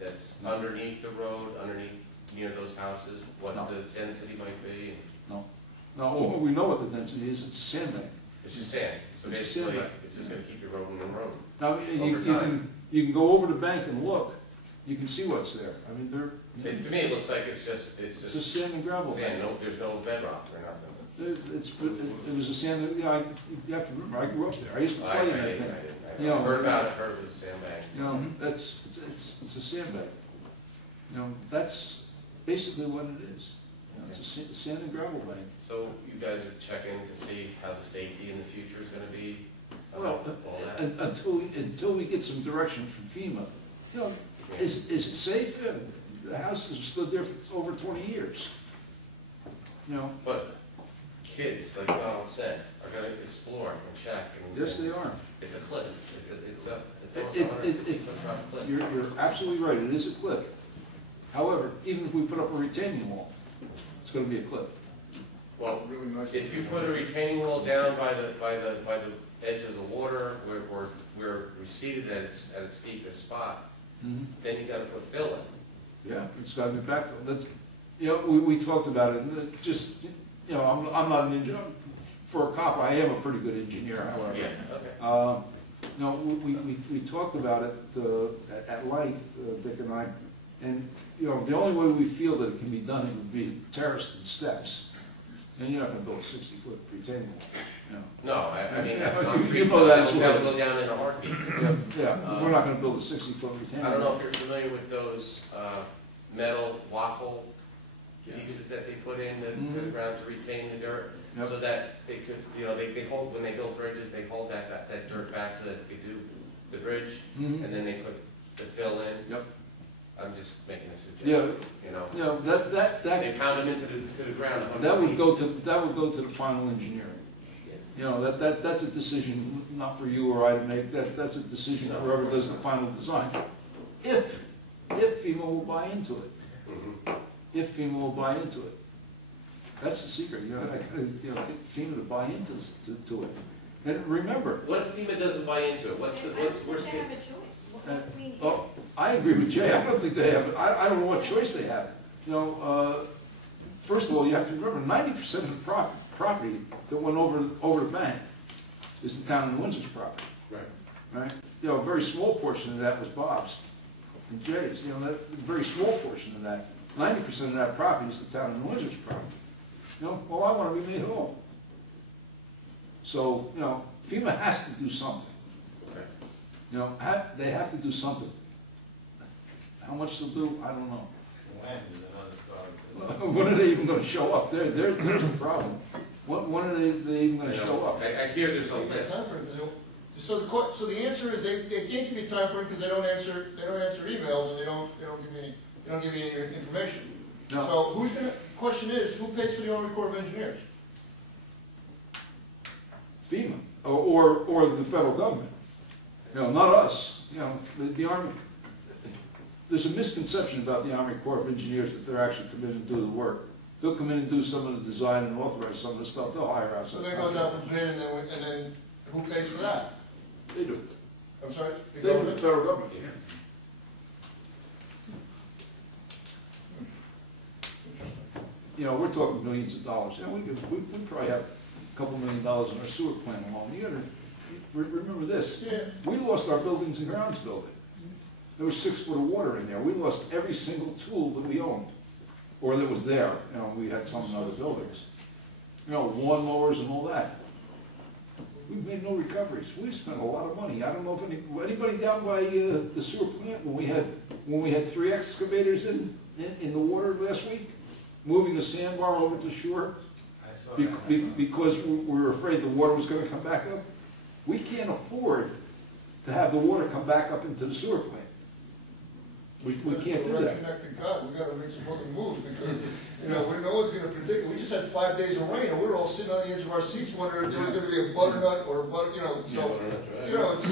that's underneath the road, underneath, you know, those houses? What No. the density might be? No. No, we know what the density is. It's a sandbank. It's just sand, so It's a basically, sandbank. it's just gonna keep you rolling and rolling. Now, you can go over the bank and look. You can see what's there. I mean, To me, it looks like it's just it's a sand and gravel bank. sand, there's no bedrock or nothing. It was a sand, you know, you have to remember, I grew up there. I used to I play in that didn't, thing. I You know, heard about it, heard it was a sandbag. You know, it's a sandbank. You know, that's basically what it is. You know, it's a sand and gravel bank. So you guys are checking to see how the safety in the future is gonna be? Well, all that? until we get some direction from FEMA, you know, is it safe? Yeah, the house has stood there for over 20 years. You know, But kids, like Donald said, are gonna explore and check and. yes, they are. It's a cliff, it's almost It- 150 it's- foot drop cliff. You're absolutely right, it is a cliff. However, even if we put up a retaining wall, it's gonna be a cliff. Well, Really nice. if you put a retaining wall down by the edge of the water, where we're receded at its deepest spot, then you gotta put fill in. Yeah, it's gotta be backfilled. That's, you know, we talked about it, and it just, you know, I'm not an engineer. For a cop, I am a pretty good engineer, however. Yeah, okay. You know, we talked about it at length, Dick and I, and, you know, the only way we feel that it can be done would be terraced and steps. And you're not gonna build a 60-foot retaining wall, you know. No, I mean, Yeah, concrete, you know that as well. that'll go down in a heartbeat. Yeah, we're not gonna build a 60-foot retaining wall. I don't know if you're familiar with those metal waffle pieces that they put in to the ground to retain the dirt, Yep. so that they could, you know, they hold, when they build bridges, they hold that dirt back so that if they do the bridge, Mhm. and then they put the fill in. Yep. I'm just making a Yeah, suggestion, you know. you know, that, They pound them into the ground 100 that would feet. go to the final engineering. You know, that's a decision not for you or I to make, that's a decision for whoever does the final design. If FEMA will buy into it, Mhm. if FEMA will buy into it. That's the secret, you know, I gotta, you know, get FEMA to buy into to it. And remember, What if FEMA doesn't buy into it? What's the worst They case? have a choice. Uh, I mean, well, I agree with Jay, I don't think they have, I don't know what choice they have. You know, first of all, you have to remember, 90% of the property that went over the bank is the town of Windsor's property, Right. right? You know, a very small portion of that was Bob's and Jay's, you know, that, a very small portion of that. 90% of that property is the town of Windsor's property. You know, well, I want to be made whole. So, you know, FEMA has to do something. Okay. You know, they have to do something. How much they'll do, I don't know. When is another story. When are they even gonna show up? There's the problem. When are they even gonna show up? I hear there's a They get list. time frame, so so the answer is they can't give you a time frame because they don't answer emails and they don't give you any information. No, So who's gonna, question is, who pays for the Army Corps of Engineers? FEMA, or the federal government. You know, not us, you know, the Army. There's a misconception about the Army Corps of Engineers that they're actually committed to do the work. They'll come in and do some of the design and authorize some of the stuff, they'll hire out So some then it goes out contractors. for bid and then who pays for that? They do. I'm sorry? The They do, the government? federal government, yeah. You know, we're talking millions of dollars. You know, we probably have a couple $1 million in our sewer plant alone. You gotta remember this. Yeah. We lost our buildings and grounds building. There was 6 foot of water in there. We lost every single tool that we owned, or that was there. You know, we had some in other buildings. You know, lawnmowers and all that. We've made no recoveries. We've spent a lot of money. I don't know if anybody down by the sewer plant, when we had 3 excavators in the water last week, moving the sandbar over to shore, I saw that. because we were afraid the water was gonna come back up. We can't afford to have the water come back up into the sewer plant. We can't do We're that. unconnected God, we gotta make some other moves because, you know, no one's gonna predict. We just had 5 days of rain and we were all sitting on the edge of our seats wondering if there was gonna be a butternut or a butter, you know, so. You know, it's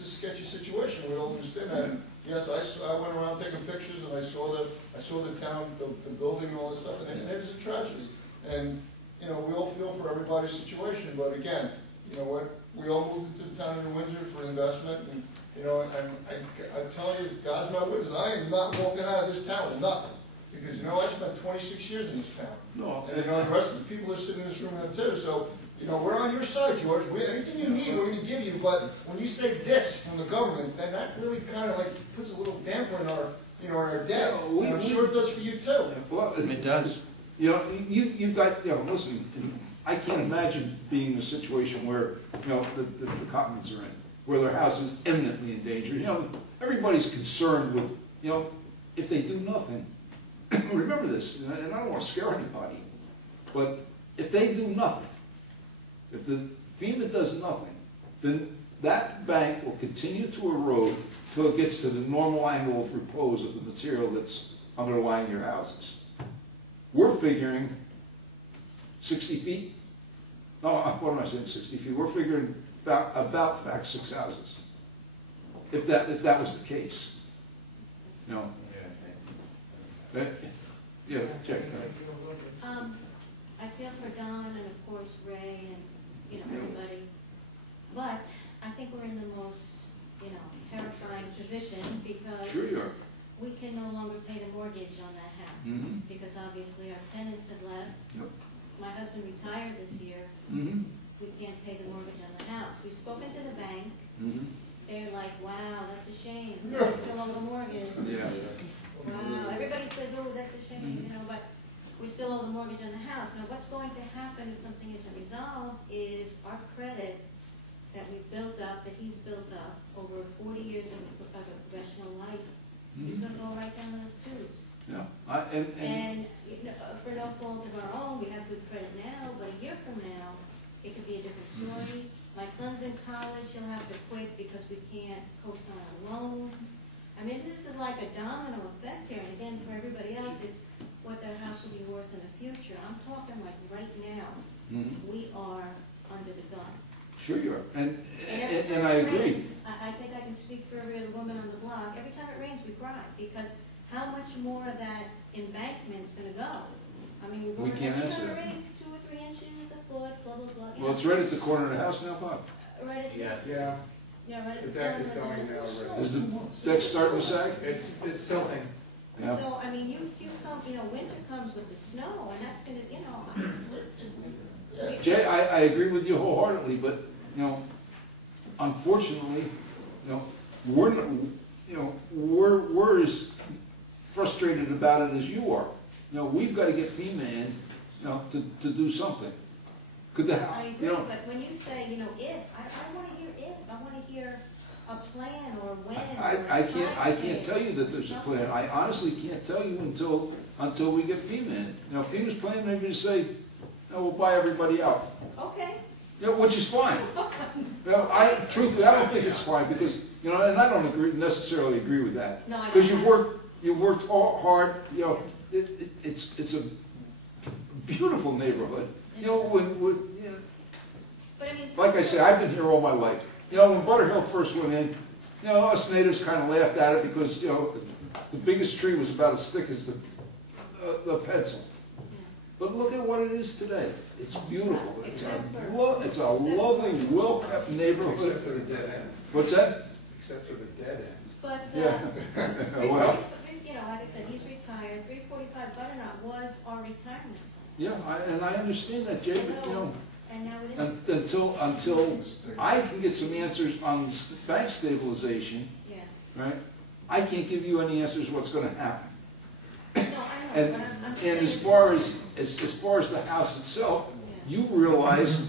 a sketchy situation, we all understand that. And yes, I went around taking pictures and I saw the town, the building and all this stuff, and it is a tragedy. And, you know, we all feel for everybody's situation, but again, you know what, we all moved into the town of New Windsor for investment, and, you know, and I tell you, God's my witness, I am not walking out of this town with nothing. Because, you know, I spent 26 years in this town. No, And, you know, the rest of the people that sit in this room have too, so, you know, we're on your side, George. Anything you need, we're gonna give you, but when you say this from the government, then that really kind of like puts a little damper in our, you know, in our day. Yeah, And I'm sure it does for you too. well, It does. you know, you've got, you know, listen, I can't imagine being in a situation where, you know, the Cottmans are in, where their house is imminently in danger. You know, everybody's concerned with, you know, if they do nothing, remember this, and I don't want to scare anybody, but if they do nothing, if the FEMA does nothing, then that bank will continue to erode till it gets to the normal angle of repose of the material that's underlying your houses. We're figuring 60 feet. No, what am I saying, 60 feet? We're figuring about back 6 houses. If that was the case. You know, yeah, check. I feel for Don and of course Ray and, you know, everybody. But I think we're in the most, you know, terrifying position because Sure you are. we can no longer pay the mortgage on that house. Mhm. Because obviously our tenants had left. Yep. My husband retired this year. Mm-hmm. We can't pay the mortgage on the house. We've spoken to the bank. Mm-hmm. They're like, wow, that's a shame. We still owe the mortgage. Yeah. Wow, everybody says, oh, that's a shame, you know, but we still owe the mortgage on the house. Now, what's going to happen if something isn't resolved is our credit that we've built up, that he's built up over 40 years of a professional life, is going to go right down the tubes. Yeah. And you know, for no fault of our own, we have good credit now, but a year from now, it could be a different story. My son's in college, he'll have to quit because we can't co-sign a loan. I mean, this is like a domino effect here, and again, for everybody else, it's what their house will be worth in the future. I'm talking like right now, we are under the gun. Sure you are, and every time I it agree. rains, I think I can speak for every other woman on the block, every time it rains, we cry, because how much more of that embankment's gonna go? I mean, We can't every answer time it that. rains 2 or 3 inches, a foot, blah, blah, blah. you Well, know. it's right at the corner of the house now, Bob. Right at the. Yes. Yeah, Yeah, right at the the deck corner is of the going house. now already. Is the deck starting to sag? It's tilting. Yeah. So, I mean, you come, winter comes with the snow, and that's gonna, Jay, I agree with you wholeheartedly, but, unfortunately, we're, not- we're as frustrated about it as you are. We've got to get FEMA in, to do something. Could the, I agree, but when you say, if, I wanna hear if, I wanna hear a plan or when. or a I can't timetable, tell you that there's a plan. I honestly can't tell you until we get FEMA in. FEMA's plan maybe to say, we'll buy everybody out. Okay. Which is fine. Truthfully, I don't think it's fine because, and I don't necessarily agree with that. No, I don't. Because you've worked hard, it's a beautiful neighborhood. But I mean. Like I say, I've been here all my life. When Butterhill first went in, us natives kind of laughed at it because, the biggest tree was about as thick as the pencil. But look at what it is today. It's beautiful. It's a lovely, well-kept neighborhood. Except for the dead end. What's that? Except for the dead end. But, Yeah. Well, like I said, he's retired, 345 Butternut was our retirement plan. yeah, and I understand that, Jay, but, And now it is. until I can get some answers on bank stabilization, Yeah. right? I can't give you any answers what's gonna happen. No, I know, And, but I'm just and saying. as far as the house itself, you realize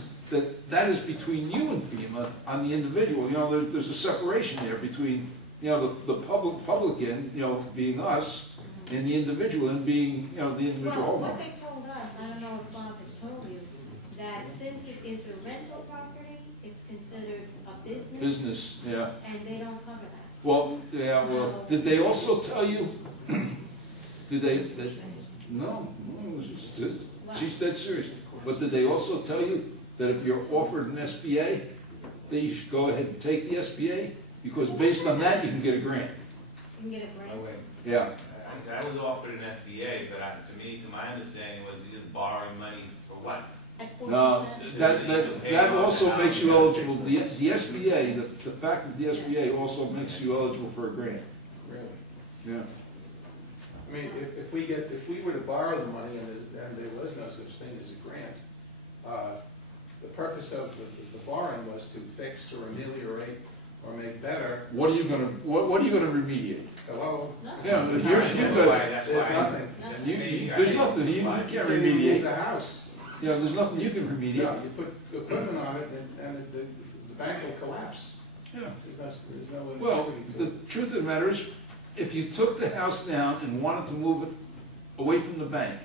that is between you and FEMA on the individual. There's a separation there between, the public end, being us, and the individual end being, the individual Well, what homeowner. they told us, I don't know if Bob has told you, that since it is a rental property, it's considered a business, Business, yeah. and they don't cover that. Well, yeah, well, did they also tell you, no, she's dead serious. But did they also tell you that if you're offered an SBA, that you should go ahead and take the SBA? Because based on that, you can get a grant. You can get a grant. Yeah. I was offered an SBA, but to my understanding was just borrowing money for what? At 4%. No, that also makes you eligible, the SBA, the fact that the SBA also makes you eligible for a grant. Really? Yeah. I mean, if we were to borrow the money and there was no such thing as a grant, the purpose of the borrowing was to fix or ameliorate or make better. What are you gonna remediate? Hello? No. Yeah, That's There's why. nothing. There's nothing, you can't You remediate. move the house. There's nothing you can remediate. Yeah, you put equipment on it and the bank will collapse. Yeah. There's no Well, integrity to the it. truth of the matter is, if you took the house down and wanted to move it away from the bank,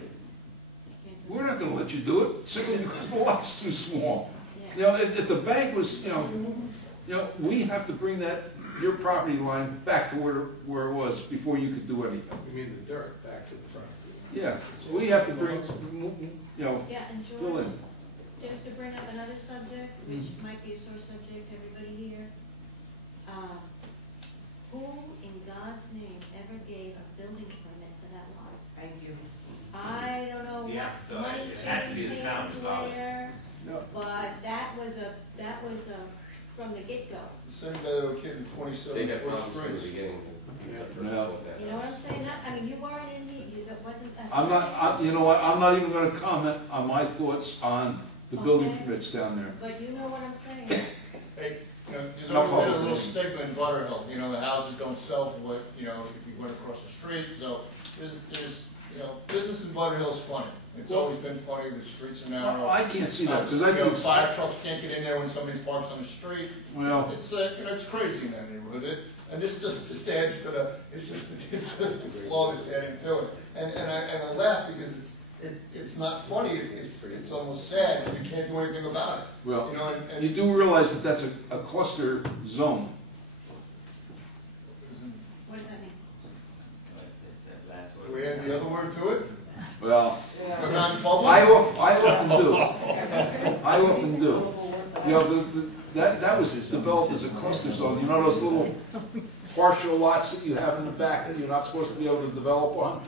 Can't do we're not gonna let you do it, simply because the lot's too small. it. Yeah. If the bank was, we have to bring your property line back to where it was before you could do anything. You mean the dirt back to the front. Yeah, so we have to bring, Yeah, and fill Jordan, in. just to bring up another subject, which might be a sore subject to everybody here. Who in God's name ever gave a building permit to that lot? Thank you. I don't know Yeah, so what money it had to be the changed town's hands policy. where, No. but that was from the get-go. The same guy that was hitting They 27 got foot problems from the strings. beginning. No. You know what I'm saying? You weren't in the, that wasn't. I'm not, you know what, I'm not even gonna comment on my thoughts on the building Okay. permits down there. But you know what I'm saying? Hey, there's No always been a problem. little stigma in Butterhill, the houses don't sell for what, if you went across the street, so there's, business in Butterhill's funny. It's always been funny, the streets are narrow. I can't see that, because I think, Fire trucks can't get in there when somebody parks on the street. well, It's, it's crazy in that neighborhood, and this just adds to it's just the flow that's adding to it. And I laugh because it's not funny, it's almost sad, that you can't do anything about it. Well, You know, and you do realize that that's a cluster zone. What does that mean? It's that last do word. we add the other word to it? Well, But not public? I often do. I often do. You know, that was developed as a cluster zone. You know those little partial lots that you have in the back that you're not supposed to be able to develop on?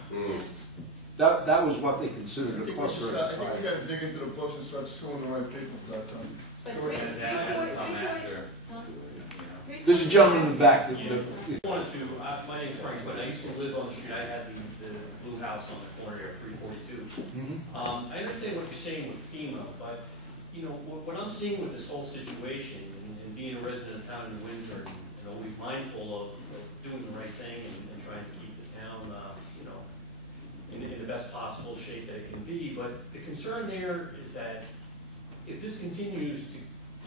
That was what they considered a cluster at the I think we time. gotta dig into the books and start suing the right people for that time. But And that would come after, huh? you know. There's a gentleman in the back that, I wanted to, my name's Frank, but I used to live on the street, I had the blue house on the corner there, 342. I understand what you're saying with FEMA, but, you know, what I'm seeing with this whole situation, and being a resident of town in Windsor, and always mindful of doing the right thing and trying to keep the town, you know, in the best possible shape that it can be, but the concern there is that if this continues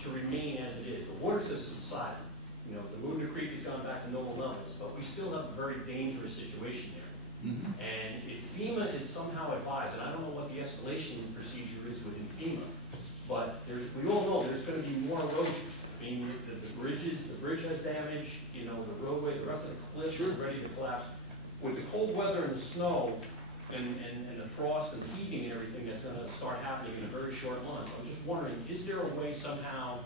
to remain as it is, the waters have subsided, you know, the Wounded Creek has gone back to normal levels, but we still have a very dangerous situation there. And if FEMA is somehow advised, and I don't know what the escalation procedure is within FEMA, but we all know there's gonna be more erosion. I mean, the bridge has damage, you know, the roadway, the rest of the cliff is ready to collapse. With the cold weather and the snow, and the frost and the heating and everything that's gonna start happening in a very short month, I'm just wondering, is there a way somehow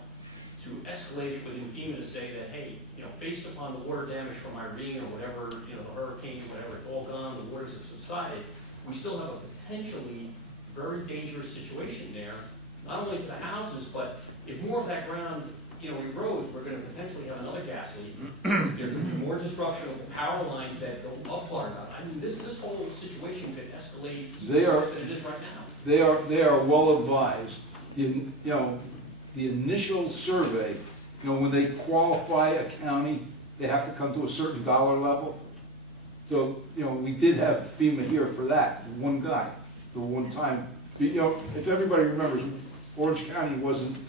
to escalate it within FEMA to say that, hey, you know, based upon the water damage from Irene or whatever, you know, the hurricanes, whatever, it's all gone, the waters have subsided, we still have a potentially very dangerous situation there, not only to the houses, but if more of that ground, you know, erodes, we're gonna potentially have another gas leak. There could be more destruction of the power lines that go up Butternut. I mean, this whole situation could escalate even worse than it is right now. they are well advised. You know, the initial survey, you know, when they qualify a county, they have to come to a certain dollar level. So, you know, we did have FEMA here for that, one guy, the one time. You know, if everybody remembers, Orange County wasn't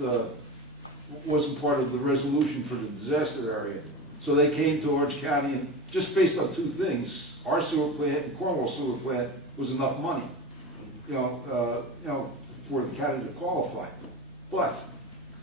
part of the resolution for the disaster area. So they came to Orange County and just based on two things, our sewer plant and Cornwall sewer plant was enough money, you know, for the county to qualify. But,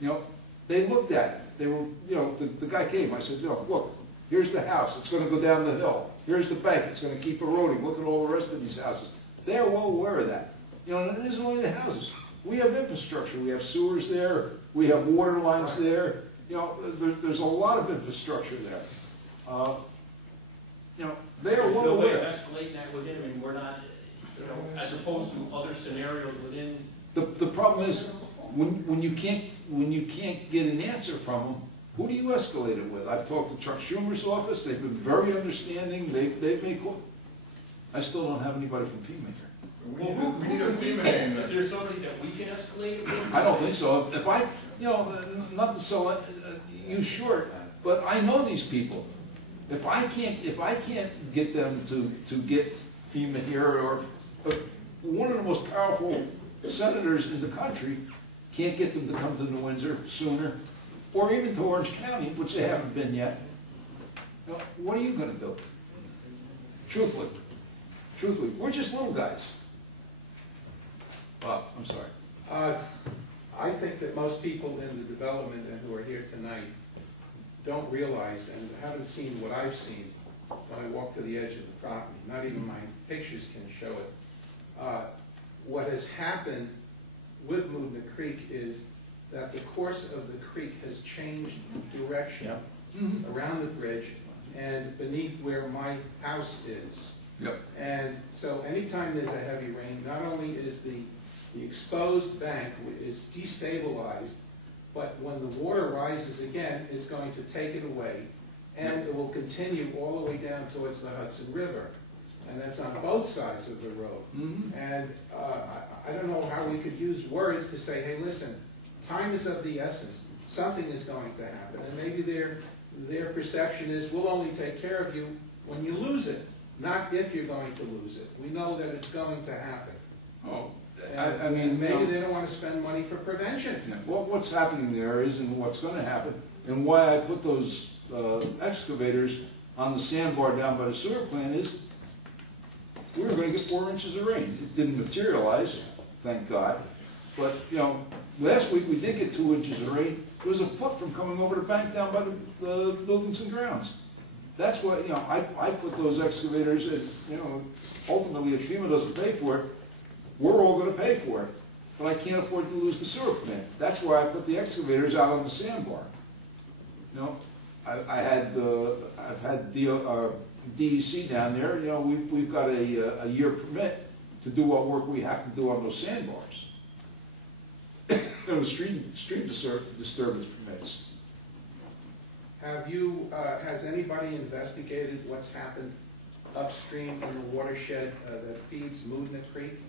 you know, they looked at it. They were, you know, the guy came, I said, you know, look, here's the house, it's gonna go down the hill. Here's the bank, it's gonna keep eroding. Look at all the rest of these houses. They are well aware of that. You know, and it isn't only the houses. We have infrastructure. We have sewers there. We have water lines there. You know, there's a lot of infrastructure there. You know, they are There's well no way of aware. escalating that within, I mean, we're not, you know, as opposed to other scenarios within. The problem is, when you can't get an answer from them, who do you escalate it with? I've talked to Chuck Schumer's office. They've been very understanding. They've made. I still don't have anybody from FEMA here. We need a FEMA name. Is there somebody that we can escalate it with? I don't think so. If I, you know, not to sell you short, but I know these people. If I can't get them to get FEMA here, or one of the most powerful senators in the country can't get them to come to New Windsor sooner, or even to Orange County, which they haven't been yet, you know, what are you gonna do? Truthfully, we're just little guys. Bob, I'm sorry. I think that most people in the development and who are here tonight don't realize and haven't seen what I've seen when I walk to the edge of the property. Not even my pictures can show it. What has happened with Movement Creek is that the course of the creek has changed direction around the bridge and beneath where my house is. Yep. And so anytime there's a heavy rain, not only is the exposed bank is destabilized, but when the water rises again, it's going to take it away, and it will continue all the way down towards the Hudson River. And that's on both sides of the road. And I don't know how we could use words to say, hey, listen, time is of the essence. Something is going to happen. And maybe their perception is, we'll only take care of you when you lose it, not if you're going to lose it. We know that it's going to happen. Oh, I mean, maybe they don't want to spend money for prevention. Well, what's happening there is, and what's going to happen, and why I put those excavators on the sandbar down by the sewer plant is, we were gonna get 4 inches of rain. It didn't materialize, thank God. But, you know, last week we did get 2 inches of rain. It was a foot from coming over the bank down by the buildings and grounds. That's why, you know, I put those excavators in, you know, ultimately if FEMA doesn't pay for it, we're all gonna pay for it. But I can't afford to lose the sewer permit. That's why I put the excavators out on the sandbar. You know, I've had DEC down there, you know, we've got a year permit to do what work we have to do on those sandbars. You know, the stream disturbance permits. Have you, has anybody investigated what's happened upstream in the watershed that feeds Moodna Creek?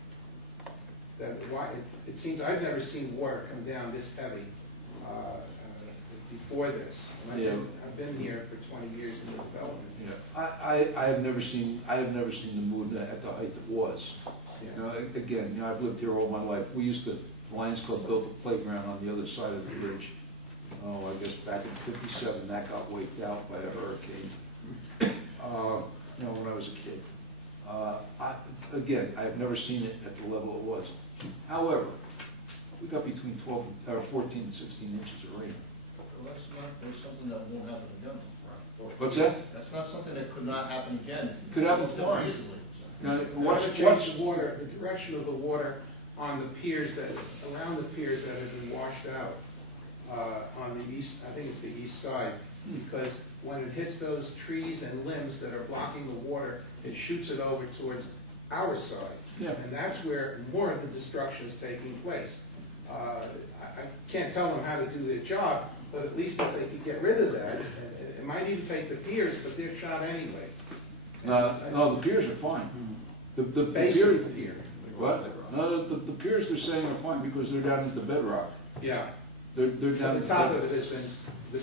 It seems, I've never seen water come down this heavy before this. And I've been here for 20 years in the development. Yeah, I have never seen the Moodna at the height it was. Yeah. You know, again, you know, I've lived here all my life. We used to, the Lions Club built a playground on the other side of the bridge. Oh, I guess back in '57, that got wiped out by a hurricane. You know, when I was a kid. Again, I've never seen it at the level it was. However, we got between 14 and 16 inches of rain. Well, that's something that won't happen again. What's that? That's not something that could not happen again. Could happen tomorrow. Easily. Now, The direction of the water on the piers around the piers that have been washed out on the east, I think it's the east side, because when it hits those trees and limbs that are blocking the water, it shoots it over towards our side. Yeah. And that's where more of the destruction is taking place. I can't tell them how to do their job, but at least if they could get rid of that, it might even take the piers, but they're shot anyway. No, the piers are fine. The Base pier, of the pier. what? No, the piers they're saying are fine because they're down into bedrock. Yeah. They're down On the into top bedrock. of it has been, the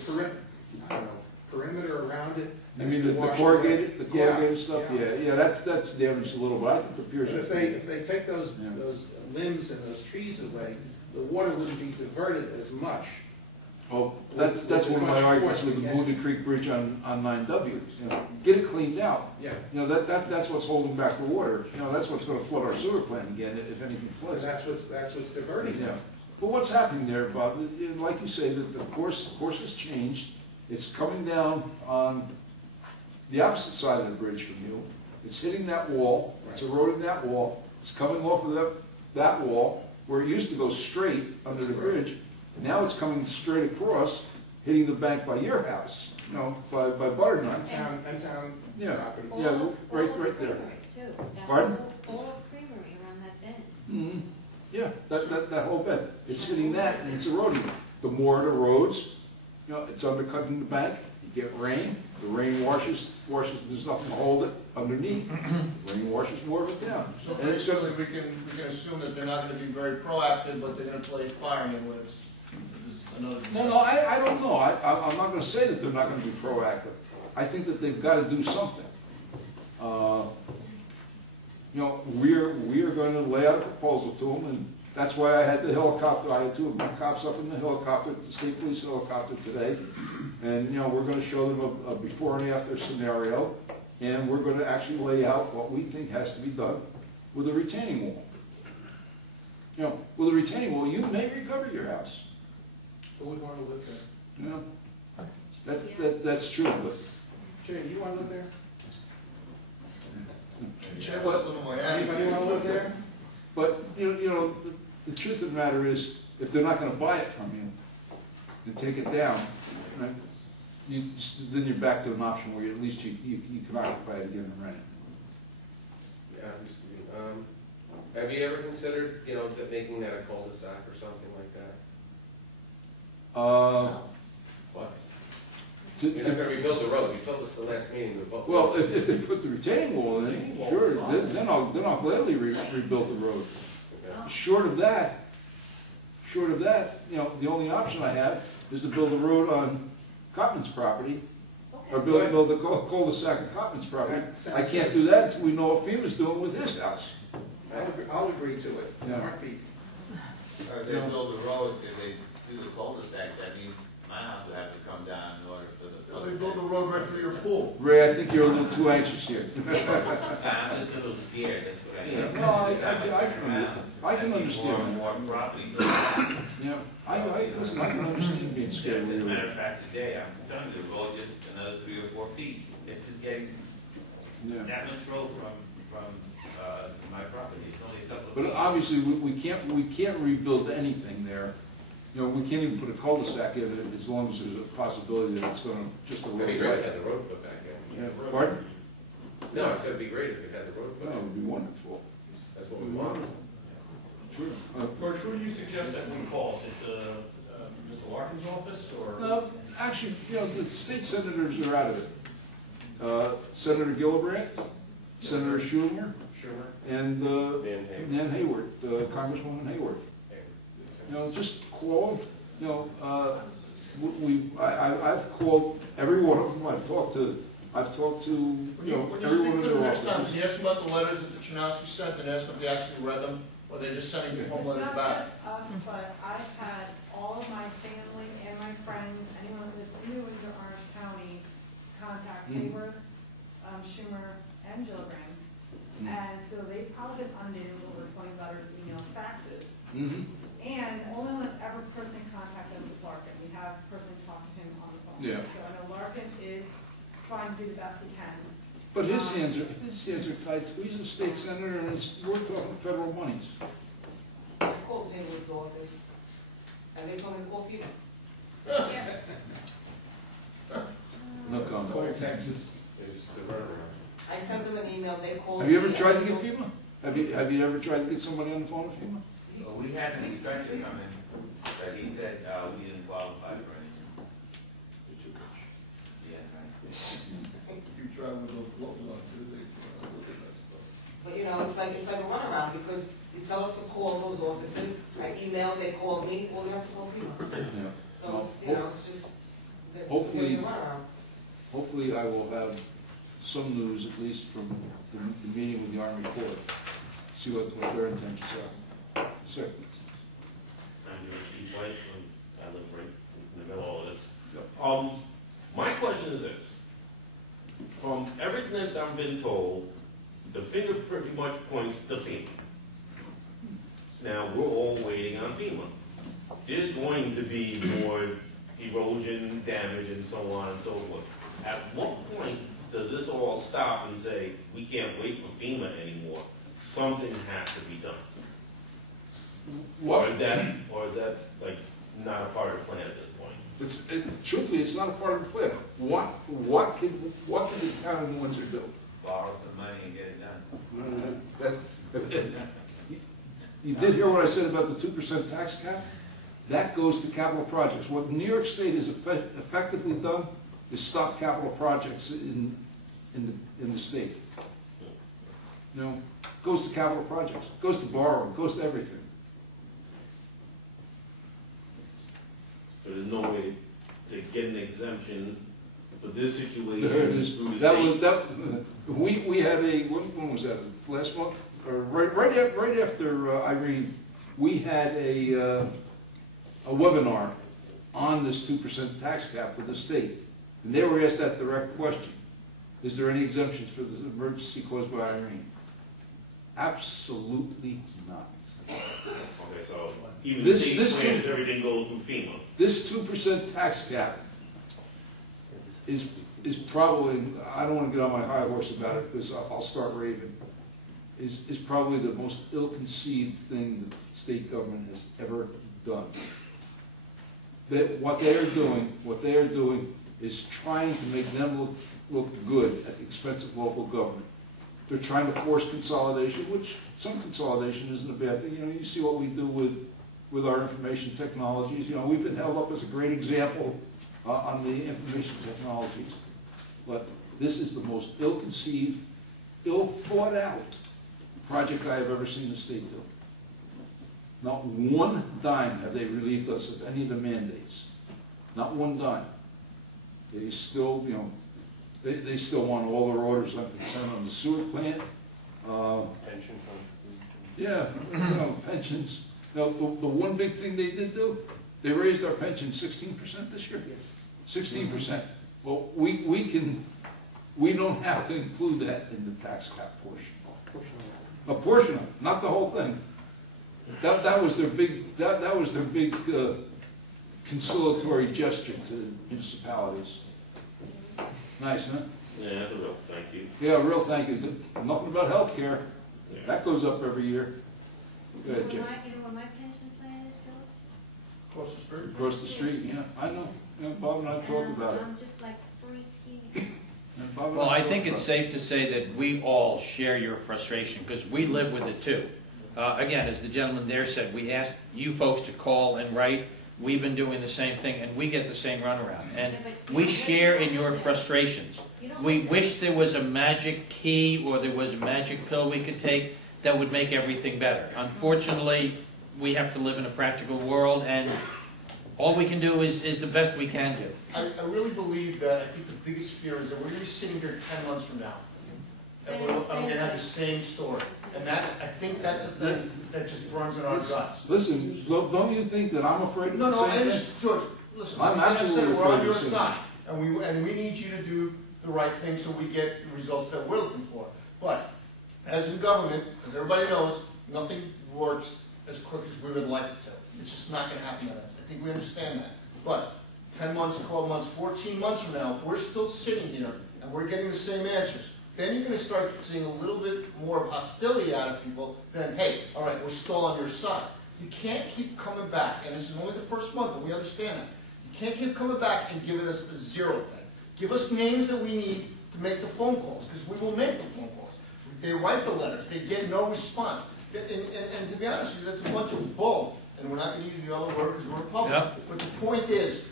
perimeter around it. You has mean been the washed corrugated, away. the corrugated stuff? Yeah. Yeah, that's damaged a little, but I think the piers But are. if they take those Yeah. limbs and those trees away, the water wouldn't be diverted as much. Oh, that's one of my arguments with the Moodna Creek Bridge on 9W. You know, get it cleaned out. Yeah. You know, that's what's holding back the water. You know, that's what's gonna flood our sewer plant again if anything floods. That's what's diverting Yeah. them. But what's happening there, Bob, like you say, that the course has changed. It's coming down on the opposite side of the bridge from you. It's hitting that wall, it's eroding that wall, it's coming off of that wall, where it used to go straight under the bridge. Now it's coming straight across, hitting the bank by your house, you know, by Butternut. And town Yeah, property. yeah, All right of there. Creamery, too. That Pardon? All of Creamery around that bend. Mhm. Yeah, that whole bed. It's hitting that and it's eroding it. The more it erodes, you know, it's undercutting the bank. You get rain, the rain washes, there's nothing to hold it underneath. Rain washes more of it down. So And it's basically, gonna, we can assume that they're not gonna be very proactive, but they're gonna play fireman when it's another. no, I don't know. I'm not gonna say that they're not gonna be proactive. I think that they've gotta do something. You know, we are gonna lay out a proposal to them, and that's why I had the helicopter, I had 2 of my cops up in the helicopter, the state police helicopter today. And, you know, we're gonna show them a before and after scenario, and we're gonna actually lay out what we think has to be done with a retaining wall. You know, with a retaining wall, you may recover your house. Who would want to live there? You know, that's true, but. Jay, do you want to live there? Chad wants to live in Miami. Anybody want to live there? But, you know, the truth of the matter is, if they're not gonna buy it from you and take it down, right, then you're back to an option where at least you can occupy it again and rent it. Yeah, have you ever considered, you know, making that a cul-de-sac or something like that? What? You're not gonna rebuild the road, you told us the last meeting, but. Well, if they put the retaining wall in, sure, then I'll gladly rebuild the road. Okay. Short of that, you know, the only option I have is to build a road on Cotman's property, or build a cul-de-sac on Cotman's property. That sounds I can't good. do that until we know what FEMA's doing with his house. I'll agree to it. Yeah. Heartbeat. Or if they build the road, if they do the cul-de-sac, that means my house would have to come down in order for the. They build the road right through your pool. Ray, I think you're a little too anxious here. I'm just a little scared, that's what I Yeah, am. no, I can I see more and understand. more property. Yeah, listen, I can understand being As scared. a matter of fact, today, I'm done the road just another 3 or 4 feet. It's just getting Yeah. that much road from my property. It's only a couple of But feet. obviously, we can't rebuild anything there. You know, we can't even put a cul-de-sac in it as long as there's a possibility that it's gonna just a It'd be little great wet. to have the road put back in. Yeah, pardon? No, it's gonna be great if we had the road No, put it in. would be wonderful. That's what we want. Sure. George, who do you suggest that we call? Is it Mr. Larkin's office, or? Actually, you know, the state senators are out of it. Senator Gillibrand, Senator Schumer, Schumer. and Nan Nan Hayward, Congresswoman Hayward. You know, just call, you know, I've called every one of them, I've talked to, When you every one speak of to their them next time, offices. can you ask them about the letters that the Chanowski sent and ask them if they actually read them, or they're just sending form It's letters not back? just us, but I've had all of my family and my friends, anyone who lives in New Windsor, Orange County, contact Hayward, Schumer, and Gillibrand. And so they've probably been inundated with over 20 letters, emails, faxes. Mhm. And the only one that's ever personally contacted us is Larkin. We have personally talked to him on the phone. Yeah. So I know Larkin is trying to do the best he can. But his hands are tied too. He's a state senator and we're talking federal monies. I called Hayward's office, and they told me to call FEMA. No comment. Texas. It's the runaround. I sent them an email, they called me. Have you ever and tried to they get told- FEMA? Have you ever tried to get somebody on the phone with FEMA? Well, we had an inspector come in, but he said, we didn't qualify for anything. Yeah, right. You try with those gloves on Tuesday, look at that stuff. But you know, it's like a runaround, because you tell us to call those offices, I emailed, they called me, well, you have to call FEMA. Yeah. So it's, you know, it's just, the Hopefully- runaround. Hopefully I will have some news, at least from the meeting with the Army Corps, see what their intentions are. Sir? I'm your chief wife, and I live right in the middle of this. Yep. My question is this. From everything that I've been told, the finger pretty much points to FEMA. Now, we're all waiting on FEMA. There's going to be more erosion, damage, and so on and so forth. At what point does this all stop and say, we can't wait for FEMA anymore? Something has to be done. Or that's like not a part of the plan at this point. Truthfully, it's not a part of the plan. What can the town of Windsor do? Borrow some money and get it done. You did hear what I said about the 2% tax cap? That goes to capital projects. What New York State has effectively done is stop capital projects in the state. You know, it goes to capital projects, it goes to borrowing, it goes to everything. So there's no way to get an exemption for this situation There it is. through the That was, state. we had when was that, last month? Or right after Irene, we had a webinar on this 2% tax cap with the state. And they were asked that direct question. Is there any exemptions for this emergency caused by Irene? Absolutely not. Okay, so even This- state this plans, too- everything goes through FEMA. This 2% tax cap is probably, I don't want to get on my high horse about it because I'll start raving, is probably the most ill-conceived thing that the state government has ever done. What they are doing is trying to make them look good at the expense of local government. They're trying to force consolidation, which some consolidation isn't a bad thing. You know, you see what we do with our information technologies. You know, we've been held up as a great example on the information technologies. But this is the most ill-conceived, ill-thought-out project I have ever seen the state do. Not one dime have they relieved us of any of the mandates. Not one dime. They still, you know, they still want all their orders I'm concerned on the sewer plant. Pension contribution. Yeah, you know, pensions. Now, the one big thing they did do, they raised our pension 16% this year. 16%. Well, we can we don't have to include that in the tax cap portion. A portion of it, not the whole thing. That was their big, that was their big conciliatory gesture to the municipalities. Nice, huh? Yeah, that's a real thank you. Yeah, real thank you. Nothing about healthcare. That goes up every year. Go ahead, Jim. You know what my pension plan is, George? Across the street? Across the street, yeah, I know. Yeah, Bob and I talked about it. I'm just like freaking. And Bob and Well, I talked think about it's it. safe to say that we all share your frustration, because we live with it too. Again, as the gentleman there said, we asked you folks to call and write. We've been doing the same thing, and we get the same runaround. And we share in your frustrations. We wish there was a magic key or there was a magic pill we could take that would make everything better. Unfortunately, we have to live in a practical world, and all we can do is the best we can do. I really believe that, I think the biggest fear is that we're gonna be sitting here 10 months from now. And we're gonna have the same story. And that's, I think that's a thing that just burns in our guts. Listen, don't you think that I'm afraid of No, the no, same I thing? understand, George, listen, I'm like I said, absolutely we're on afraid your of the same side. And we need you to do the right thing so we get the results that we're looking for. But, as in government, as everybody knows, nothing works as quick as we would like it to. It's just not gonna happen that way. I think we understand that. But 10 months, 12 months, 14 months from now, if we're still sitting here and we're getting the same answers, then you're gonna start seeing a little bit more hostility out of people than, hey, all right, we're still on your side. You can't keep coming back, and this is only the first month, and we understand that. You can't keep coming back and giving us the zero thing. Give us names that we need to make the phone calls, because we will make the phone calls. They write the letters, they get no response. And to be honest with you, that's a bunch of bull, and we're not gonna use the yellow word because we're a public. Yep. But the point is,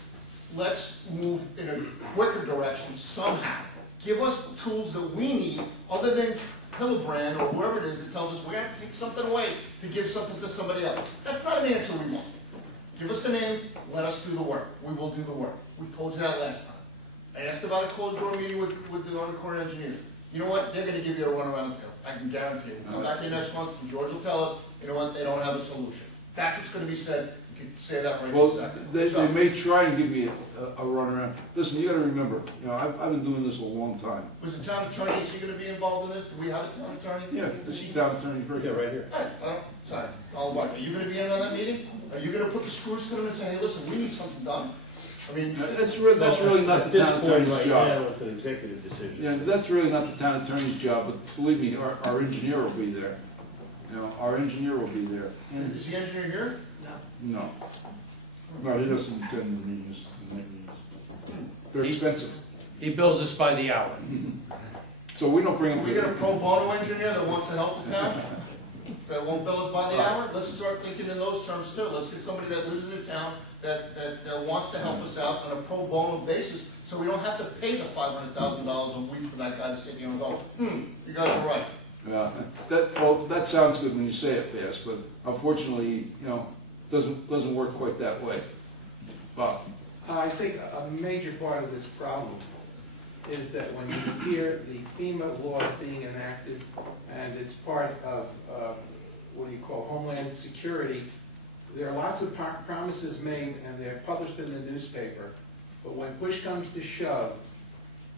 let's move in a quicker direction somehow. Give us the tools that we need, other than Hillebrand or whoever it is that tells us we have to take something away to give something to somebody else. That's not an answer we want. Give us the names, let us do the work. We will do the work. We told you that last time. I asked about a closed door meeting with the Army Corps of Engineers. You know what? They're gonna give you a runaround too. I can guarantee you. We'll come back here next month, and George will tell us, you know what, they don't have a solution. That's what's gonna be said. You can say that right Well, this second. they may try and give me a runaround. Listen, you gotta remember, you know, I've been doing this a long time. Was the town attorney, is he gonna be involved in this? Do we have a town attorney? Yeah, this is town attorney, very good. right here. All right, well, sorry, I'll watch. Are you gonna be in on that meeting? Are you gonna put the screws to them and say, hey, listen, we need something done? I mean, That's really not the town attorney's job. it's an executive decision. Yeah, that's really not the town attorney's job, but believe me, our engineer will be there. You know, our engineer will be there. is the engineer here? No. No, he doesn't attend the meetings. They're expensive. He bills us by the hour. So we don't bring Are them we to. get a pro bono engineer that wants to help the town? That won't bill us by the hour? Let's start thinking in those terms too. Let's get somebody that lives in the town that wants to help us out on a pro bono basis, so we don't have to pay the $500,000 a week for that guy to sit here and go, you guys are right. Yeah, that sounds good when you say it fast, but unfortunately, you know, doesn't work quite that way. Bob? I think a major part of this problem is that when you hear the FEMA laws being enacted, and it's part of, what do you call, Homeland Security, there are lots of promises made, and they're published in the newspaper, but when push comes to shove,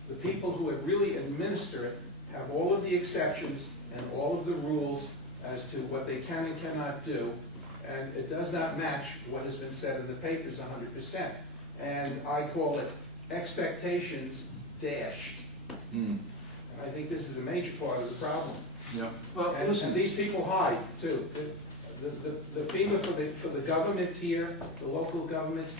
the people who would really administer it have all of the exceptions and all of the rules as to what they can and cannot do, and it does not match what has been said in the papers 100%. And I call it expectations dashed. And I think this is a major part of the problem. Yeah. Well, listen. And these people hide too. The FEMA for the government here, the local governments,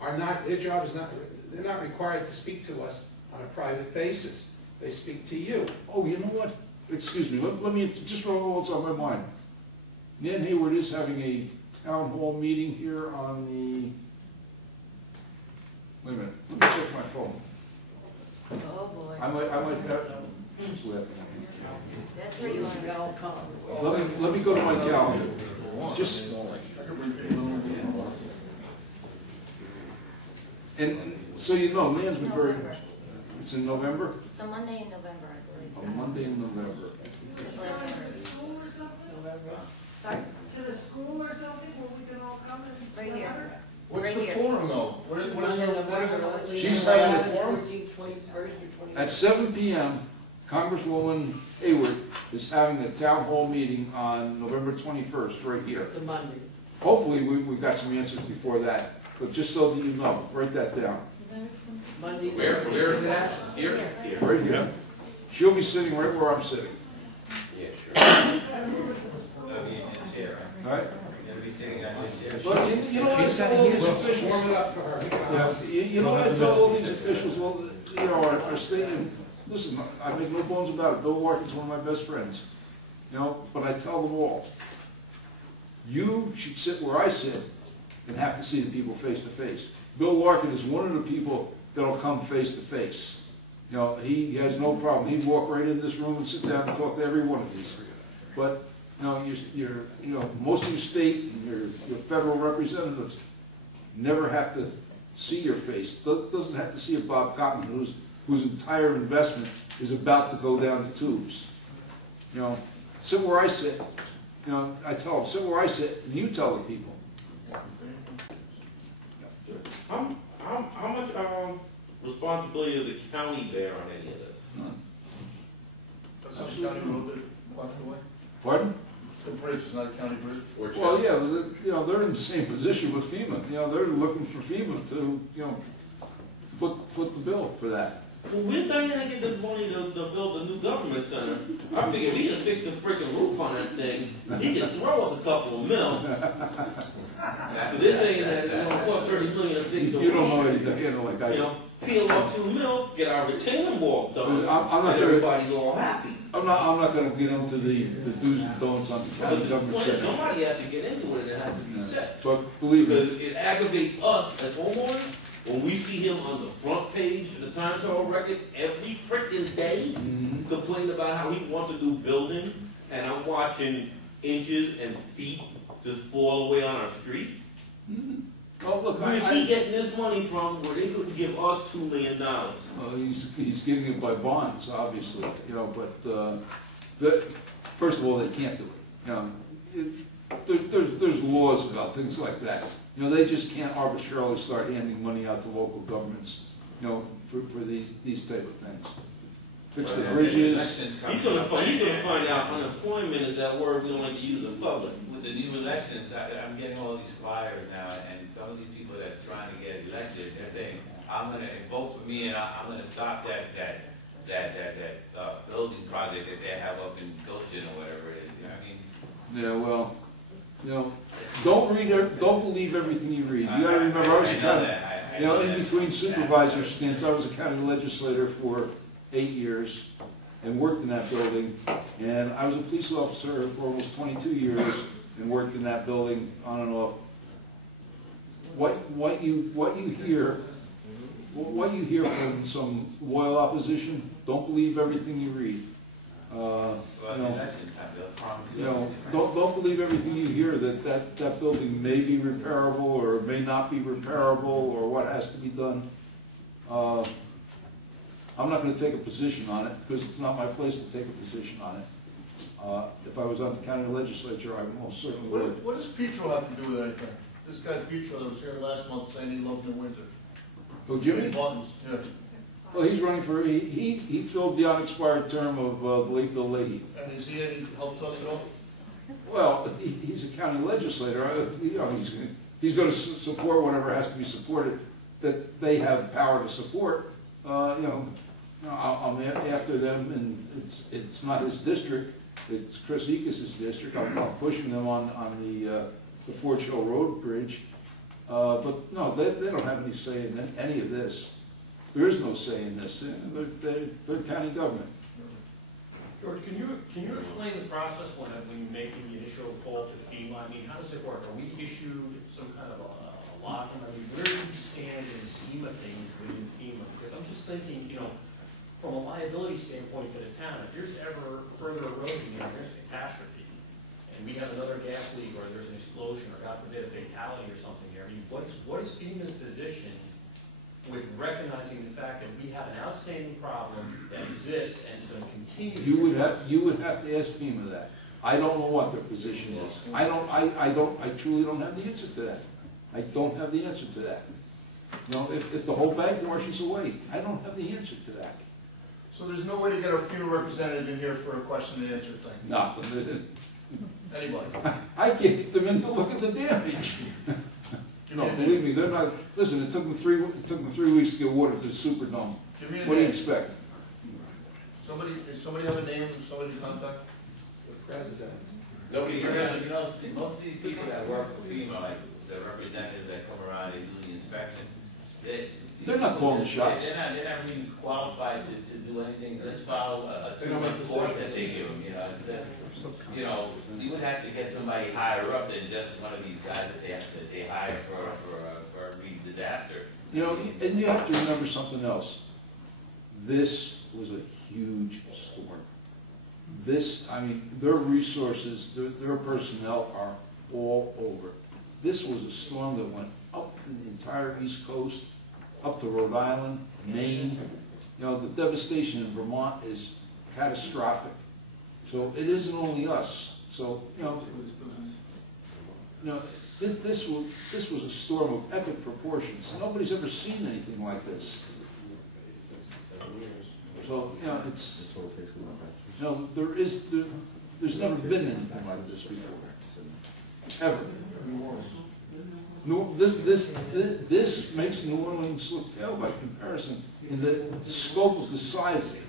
are not, their job is not, they're not required to speak to us on a private basis. They speak to you. Oh, you know what? Excuse me, let me, just for what's on my mind. Nan Hayward is having a town hall meeting here on the, wait a minute, let me check my phone. Oh, boy. I might have, she's laughing at me. That's where you want to go. Let me go to my calendar. Just, and so you know, Nan's been very, November. it's in November? It's a Monday in November, I believe. A Monday in November. It's last November. School or something? Sorry? To the school or something where we can all come and? Right here. What's Right the here. forum though? What is her? She's having a forum? 14th, 21st, or 29th. At 7 PM, Congresswoman Hayward is having a town hall meeting on November 21st, right here. It's a Monday. Hopefully, we've got some answers before that, but just so that you know, write that down. Monday. Where is it at? Here? Here. Right here. She'll be sitting right where I'm sitting, Yeah, sure. That'll be in the chair, right? all right? It'll be sitting on this chair. But you know what I tell all these officials? Warm it up for her. Yeah, you know what I tell all these officials, well, you know, our state, and listen, I make no bones about it, Bill Larkin's one of my best friends, you know, but I tell them all, you should sit where I sit and have to see the people face to face. Bill Larkin is one of the people that'll come face to face. You know, he has no problem, he'd walk right in this room and sit down and talk to every one of these. But, you know, you know, most of your state and your federal representatives never have to see your face. Doesn't have to see a Bob Cotton whose entire investment is about to go down the tubes. You know, sit where I sit. You know, I tell them, sit where I sit, and you tell the people. How much responsibility does the county bear on any of this? That's not a county road that washed away? Pardon? The bridge is not a county bridge? Well, yeah, you know, they're in the same position with FEMA. You know, they're looking for FEMA to, you know, foot the bill for that. Well, where's Diana get this money to build the new government center? I figure if he just fix the freaking roof on that thing, he can throw us a couple of mil. This ain't that, you know, $30 million to fix the roof. You don't know anything, you know, like I You do. know, peel off 2 mil, get our retaining wall done, I'm not and gonna- everybody's all happy. I'm not gonna get into the do's and don'ts on the But county the government point is, center. somebody has to get into it and it has to be said. But believe me, Because it aggravates us as homeowners when we see him on the front page of the Times Herald Record every freaking day complaining about how he wants a new building, and I'm watching inches and feet just fall away on our street. oh, look, Where is he getting this money from where they couldn't give us $2 million? well, he's getting it by bonds, obviously, you know, but, first of all, they can't do it. You know, there's laws about things like that. You know, they just can't arbitrarily start handing money out to local governments, you know, for these type of things. Fix the bridges. He's gonna find out unemployment is that word we don't like to use in public. With the new elections, I'm getting all these flyers now, and some of these people that are trying to get elected, they're saying, I'm gonna vote for me, and I'm gonna stop that building project that they have up in Goshen or whatever it is. You know what I mean? Yeah, well, you know, don't believe everything you read. You gotta remember, I was a county, you know, in between supervisor stints, I was a county legislator for 8 years and worked in that building. And I was a police officer for almost 22 years and worked in that building on and off. What you hear from some loyal opposition, don't believe everything you read. Well, it's election time, they'll promise You know, don't believe everything you hear, that building may be repairable or may not be repairable or what has to be done. I'm not gonna take a position on it because it's not my place to take a position on it. If I was on the county legislature, I most certainly would. What does Petro have to do with anything? This guy Petro that was here last month saying he loved New Windsor. Oh, Jimmy? Buttons, yeah. Well, he's running for, he filled the unexpired term of the late Bill Leahy. And is he any help to us at all? Well, he's a county legislator, you know, he's gonna support whatever has to be supported, that they have power to support. You know, I'm after them, and it's not his district, it's Chris Ekis's district. I'm pushing them on the Fort Shell Road Bridge. But no, they don't have any say in any of this. There is no say in this. They're county government. George, can you explain the process when you make the initial call to FEMA? I mean, how does it work? Are we issued some kind of a lock? I mean, where do we stand in the scheme of things within FEMA? Because I'm just thinking, you know, from a liability standpoint to the town, if there's ever further erosion, you know, there's a catastrophe, and we have another gas leak, or there's an explosion, or God forbid, a fatality or something here, I mean, what is FEMA's position with recognizing the fact that we have an outstanding problem that exists and is going to continue? You would have to ask FEMA that. I don't know what their position is. I truly don't have the answer to that. I don't have the answer to that. You know, if the whole bank washes away, I don't have the answer to that. So there's no way to get a FEMA representative in here for a question and answer thing? No. Anybody? I can't get them in to look at the damage. No, believe me, they're not, listen, it took them 3 weeks to get water to the Superdome. Give me a What do you name. expect? Does somebody have a name of somebody to contact? Nobody You here know, has. most of these people that work for FEMA, like the representatives that come around, they do the inspection, They're not calling the shots. They're not really qualified to do anything, just follow a They don't make two-month course that decisions. they give them, you know, it's you know, you would have to get somebody higher up than just one of these guys that they hire for every disaster. You know, and you have to remember something else. This was a huge storm. This, I mean, their resources, their personnel are all over. This was a storm that went up the entire East Coast, up to Rhode Island, Maine. You know, the devastation in Vermont is catastrophic. So it isn't only us. So, you know, this was a storm of epic proportions. Nobody's ever seen anything like this. So, you know, it's, you know, there's never been anything like this before, ever. This makes New Orleans look pale by comparison in the scope of the size of it.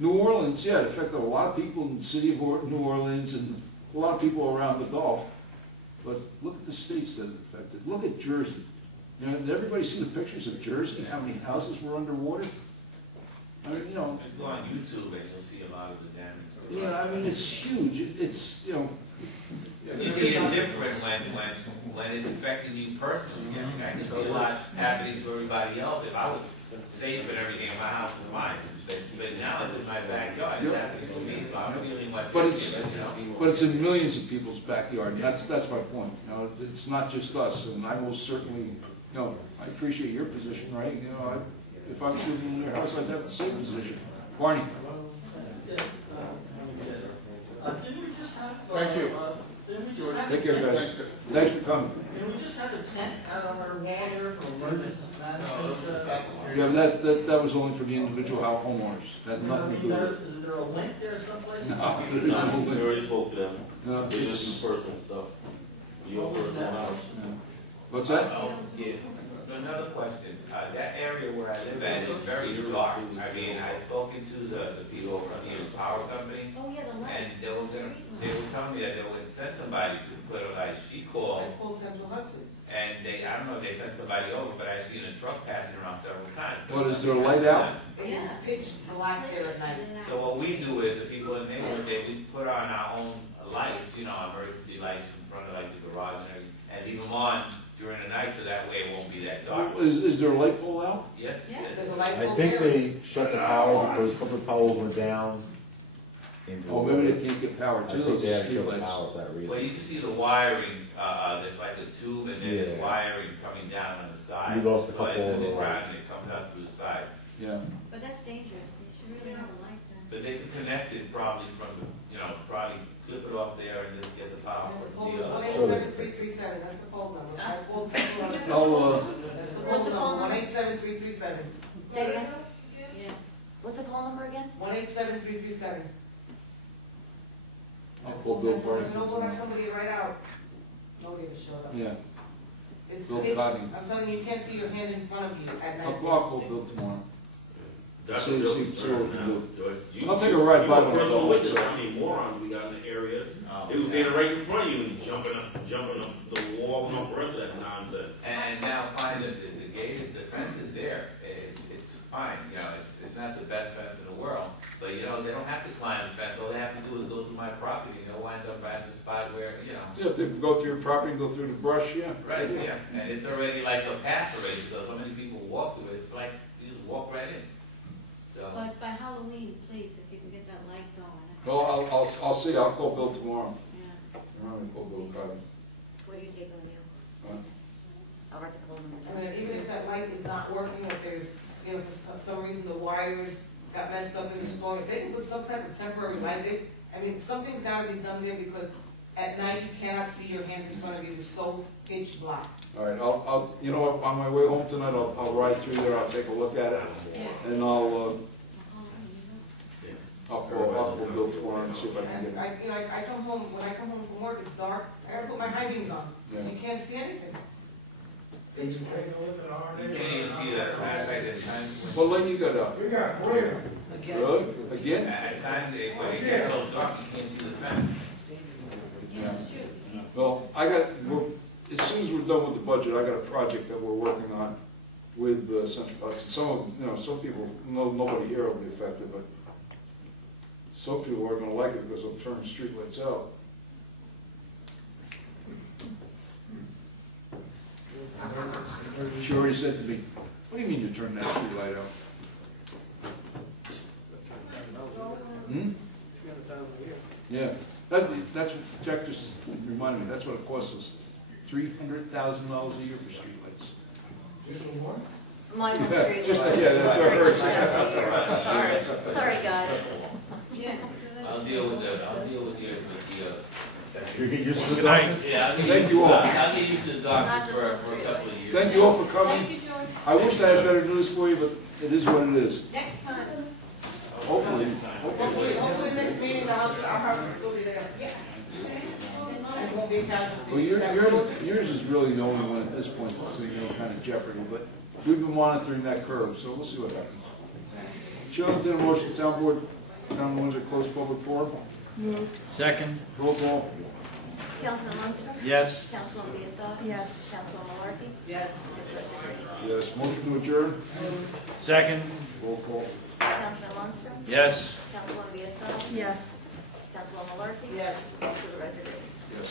New Orleans, yeah, it affected a lot of people in the city of New Orleans and a lot of people around the Gulf. But look at the states that it affected. Look at Jersey. You know, did everybody see the pictures of Jersey and how many houses were underwater? I mean, you know. Just go on YouTube and you'll see a lot of the damage. Yeah, I mean, it's huge. It's, you know. You see it's different when it's affecting you personally. I mean, I can see a lot happening to everybody else. If I was safe and everything in my house was fine. But now it's in my backyard. It's happening to me, so I'm feeling what. But it's in millions of people's backyard. And that's my point. You know, it's not just us. And I most certainly, you know, I appreciate your position, right? You know, if I was living in your house, I'd have the same position. Barney. Thank you. Take care, guys. Thanks for coming. Can we just have a tent out on our wall there for emergency management? Yeah, that was only for the individual homeowners. That had nothing to do with it. Is there a link there someplace? No, there is no We link. already spoke to them. No, They it's, just do personal stuff. Your personal house. yeah. What's that? Oh, yeah. Another question. That area where I live at is very dark. I mean, I've spoken to the people from the power company, Oh, yeah, the light. and they were telling me that they would send somebody to put a, like, sheet I call, called Central Hudson. and I don't know if they sent somebody over, but I've seen a truck passing around several times. What, is there a light out? It's pitch black there at night. So what we do is, the people in the neighborhood, we put on our own lights, you know, emergency lights in front of like the garage and everything, and leave them on during the night, so that way it won't be that dark. Is there a light pole out? Yes, Yeah. There's yes. a light I pole think there. they shut the power because a couple of poles went down. Oh, maybe they can't get power I to think those they had to shut the streetlights. power for that Well, reason. you can see the wiring, there's like a tube, and then there's Yeah. wiring coming down on the side. We lost a So couple it's of in the the ground, lights. and it comes out through the side. Yeah. But that's dangerous, they should really have a light there. But they can connect it probably from, you know, probably clip it off there and just get the power And the from pole the is other. 187-337, that's the pole number. I called Central Hudson. Oh, That's the What's pole the pole number, number? 187-337. Say it again? Yeah. What's the phone number again? 187-337. I'll call Bill Barnes. No, we'll have somebody right out. Nobody ever showed up. Yeah. It's Bill pitch, Cotting. I'm telling you, you can't see your hand in front of you at night. I'll call Bill tomorrow. That's See- a real see concern what we now, do. George. You- I'll take a ride by You a personal myself. witness, how many morons we got in the area. They was standing right in front of you and jumping up the wall and all the rest of that nonsense. And now finally, the gate is, the fence is there, it's fine, you know, it's not the best fence in the world, but you know, they don't have to climb the fence, all they have to do is go through my property, and they'll wind up right in the spot where, you know. Yeah, if they go through your property, go through the brush, yeah. Right, yeah, and it's already like a path already, because so many people walk through it, it's like, you just walk right in, so. But by Halloween, please, if you can get that light going. Well, I'll see, I'll call Bill tomorrow. Yeah. I'm gonna call Bill Cotting. What do you take on you? Huh? I'll write the phone number. I mean, even if that light is not working, if there's, you know, for some reason the wires got messed up in the storm, if they can put some type of temporary light there, I mean, something's gotta be done there because At night, you cannot see your hand in front of you, it's so pitch black. All right, I'll, you know what, on my way home tonight, I'll ride through there, I'll take a look at it, and I'll call Bill tomorrow and see if I can get it. You know, I come home, when I come home from work, it's dark, I gotta put my high beams on, so you can't see anything. Did you take a look at our You can't even see that trash like at times. What light you got up? We got three of them. Really? Again? At times, when it gets so dark, you can't see the fence. Yeah. Well, as soon as we're done with the budget, I got a project that we're working on with Central Hudson. Some people, nobody here will be affected, but some people are gonna like it because I'm turning streetlights out. She already said to me, what do you mean you're turning that streetlight out? Hmm? Yeah, that's, Jack just reminded me, that's what it costs us, $300,000 a year for streetlights. Mine on Yeah, street. just, yeah, that's what I heard. Sorry, guys. Yeah. I'll deal with the You get used to the Good night. darkness? yeah, Thank you all. I'll get used to the darkness for a couple of years. Thank you all for coming. Thank you, George. I wish I had better news for you, but it is what it is. Next time. Hopefully. Hopefully the next meeting, our house will still be there. Yeah. And it won't be a casualty. Well, yours is really the only one at this point that's in any kind of jeopardy, but we've been monitoring that curve, so we'll see what happens. Chair, entertain a motion, town board, town of Windsor, close public forum. Second. Roll call. Councilman Lundstrom? Yes. Councilwoman Biassad? Yes. Councilwoman Malarkey? Yes. Yes, motion to adjourn. Second. Roll call. Councilman Lundstrom? Yes. Councilwoman Biassad? Yes. Councilwoman Malarkey? Yes. Supervisor Davis? Yes.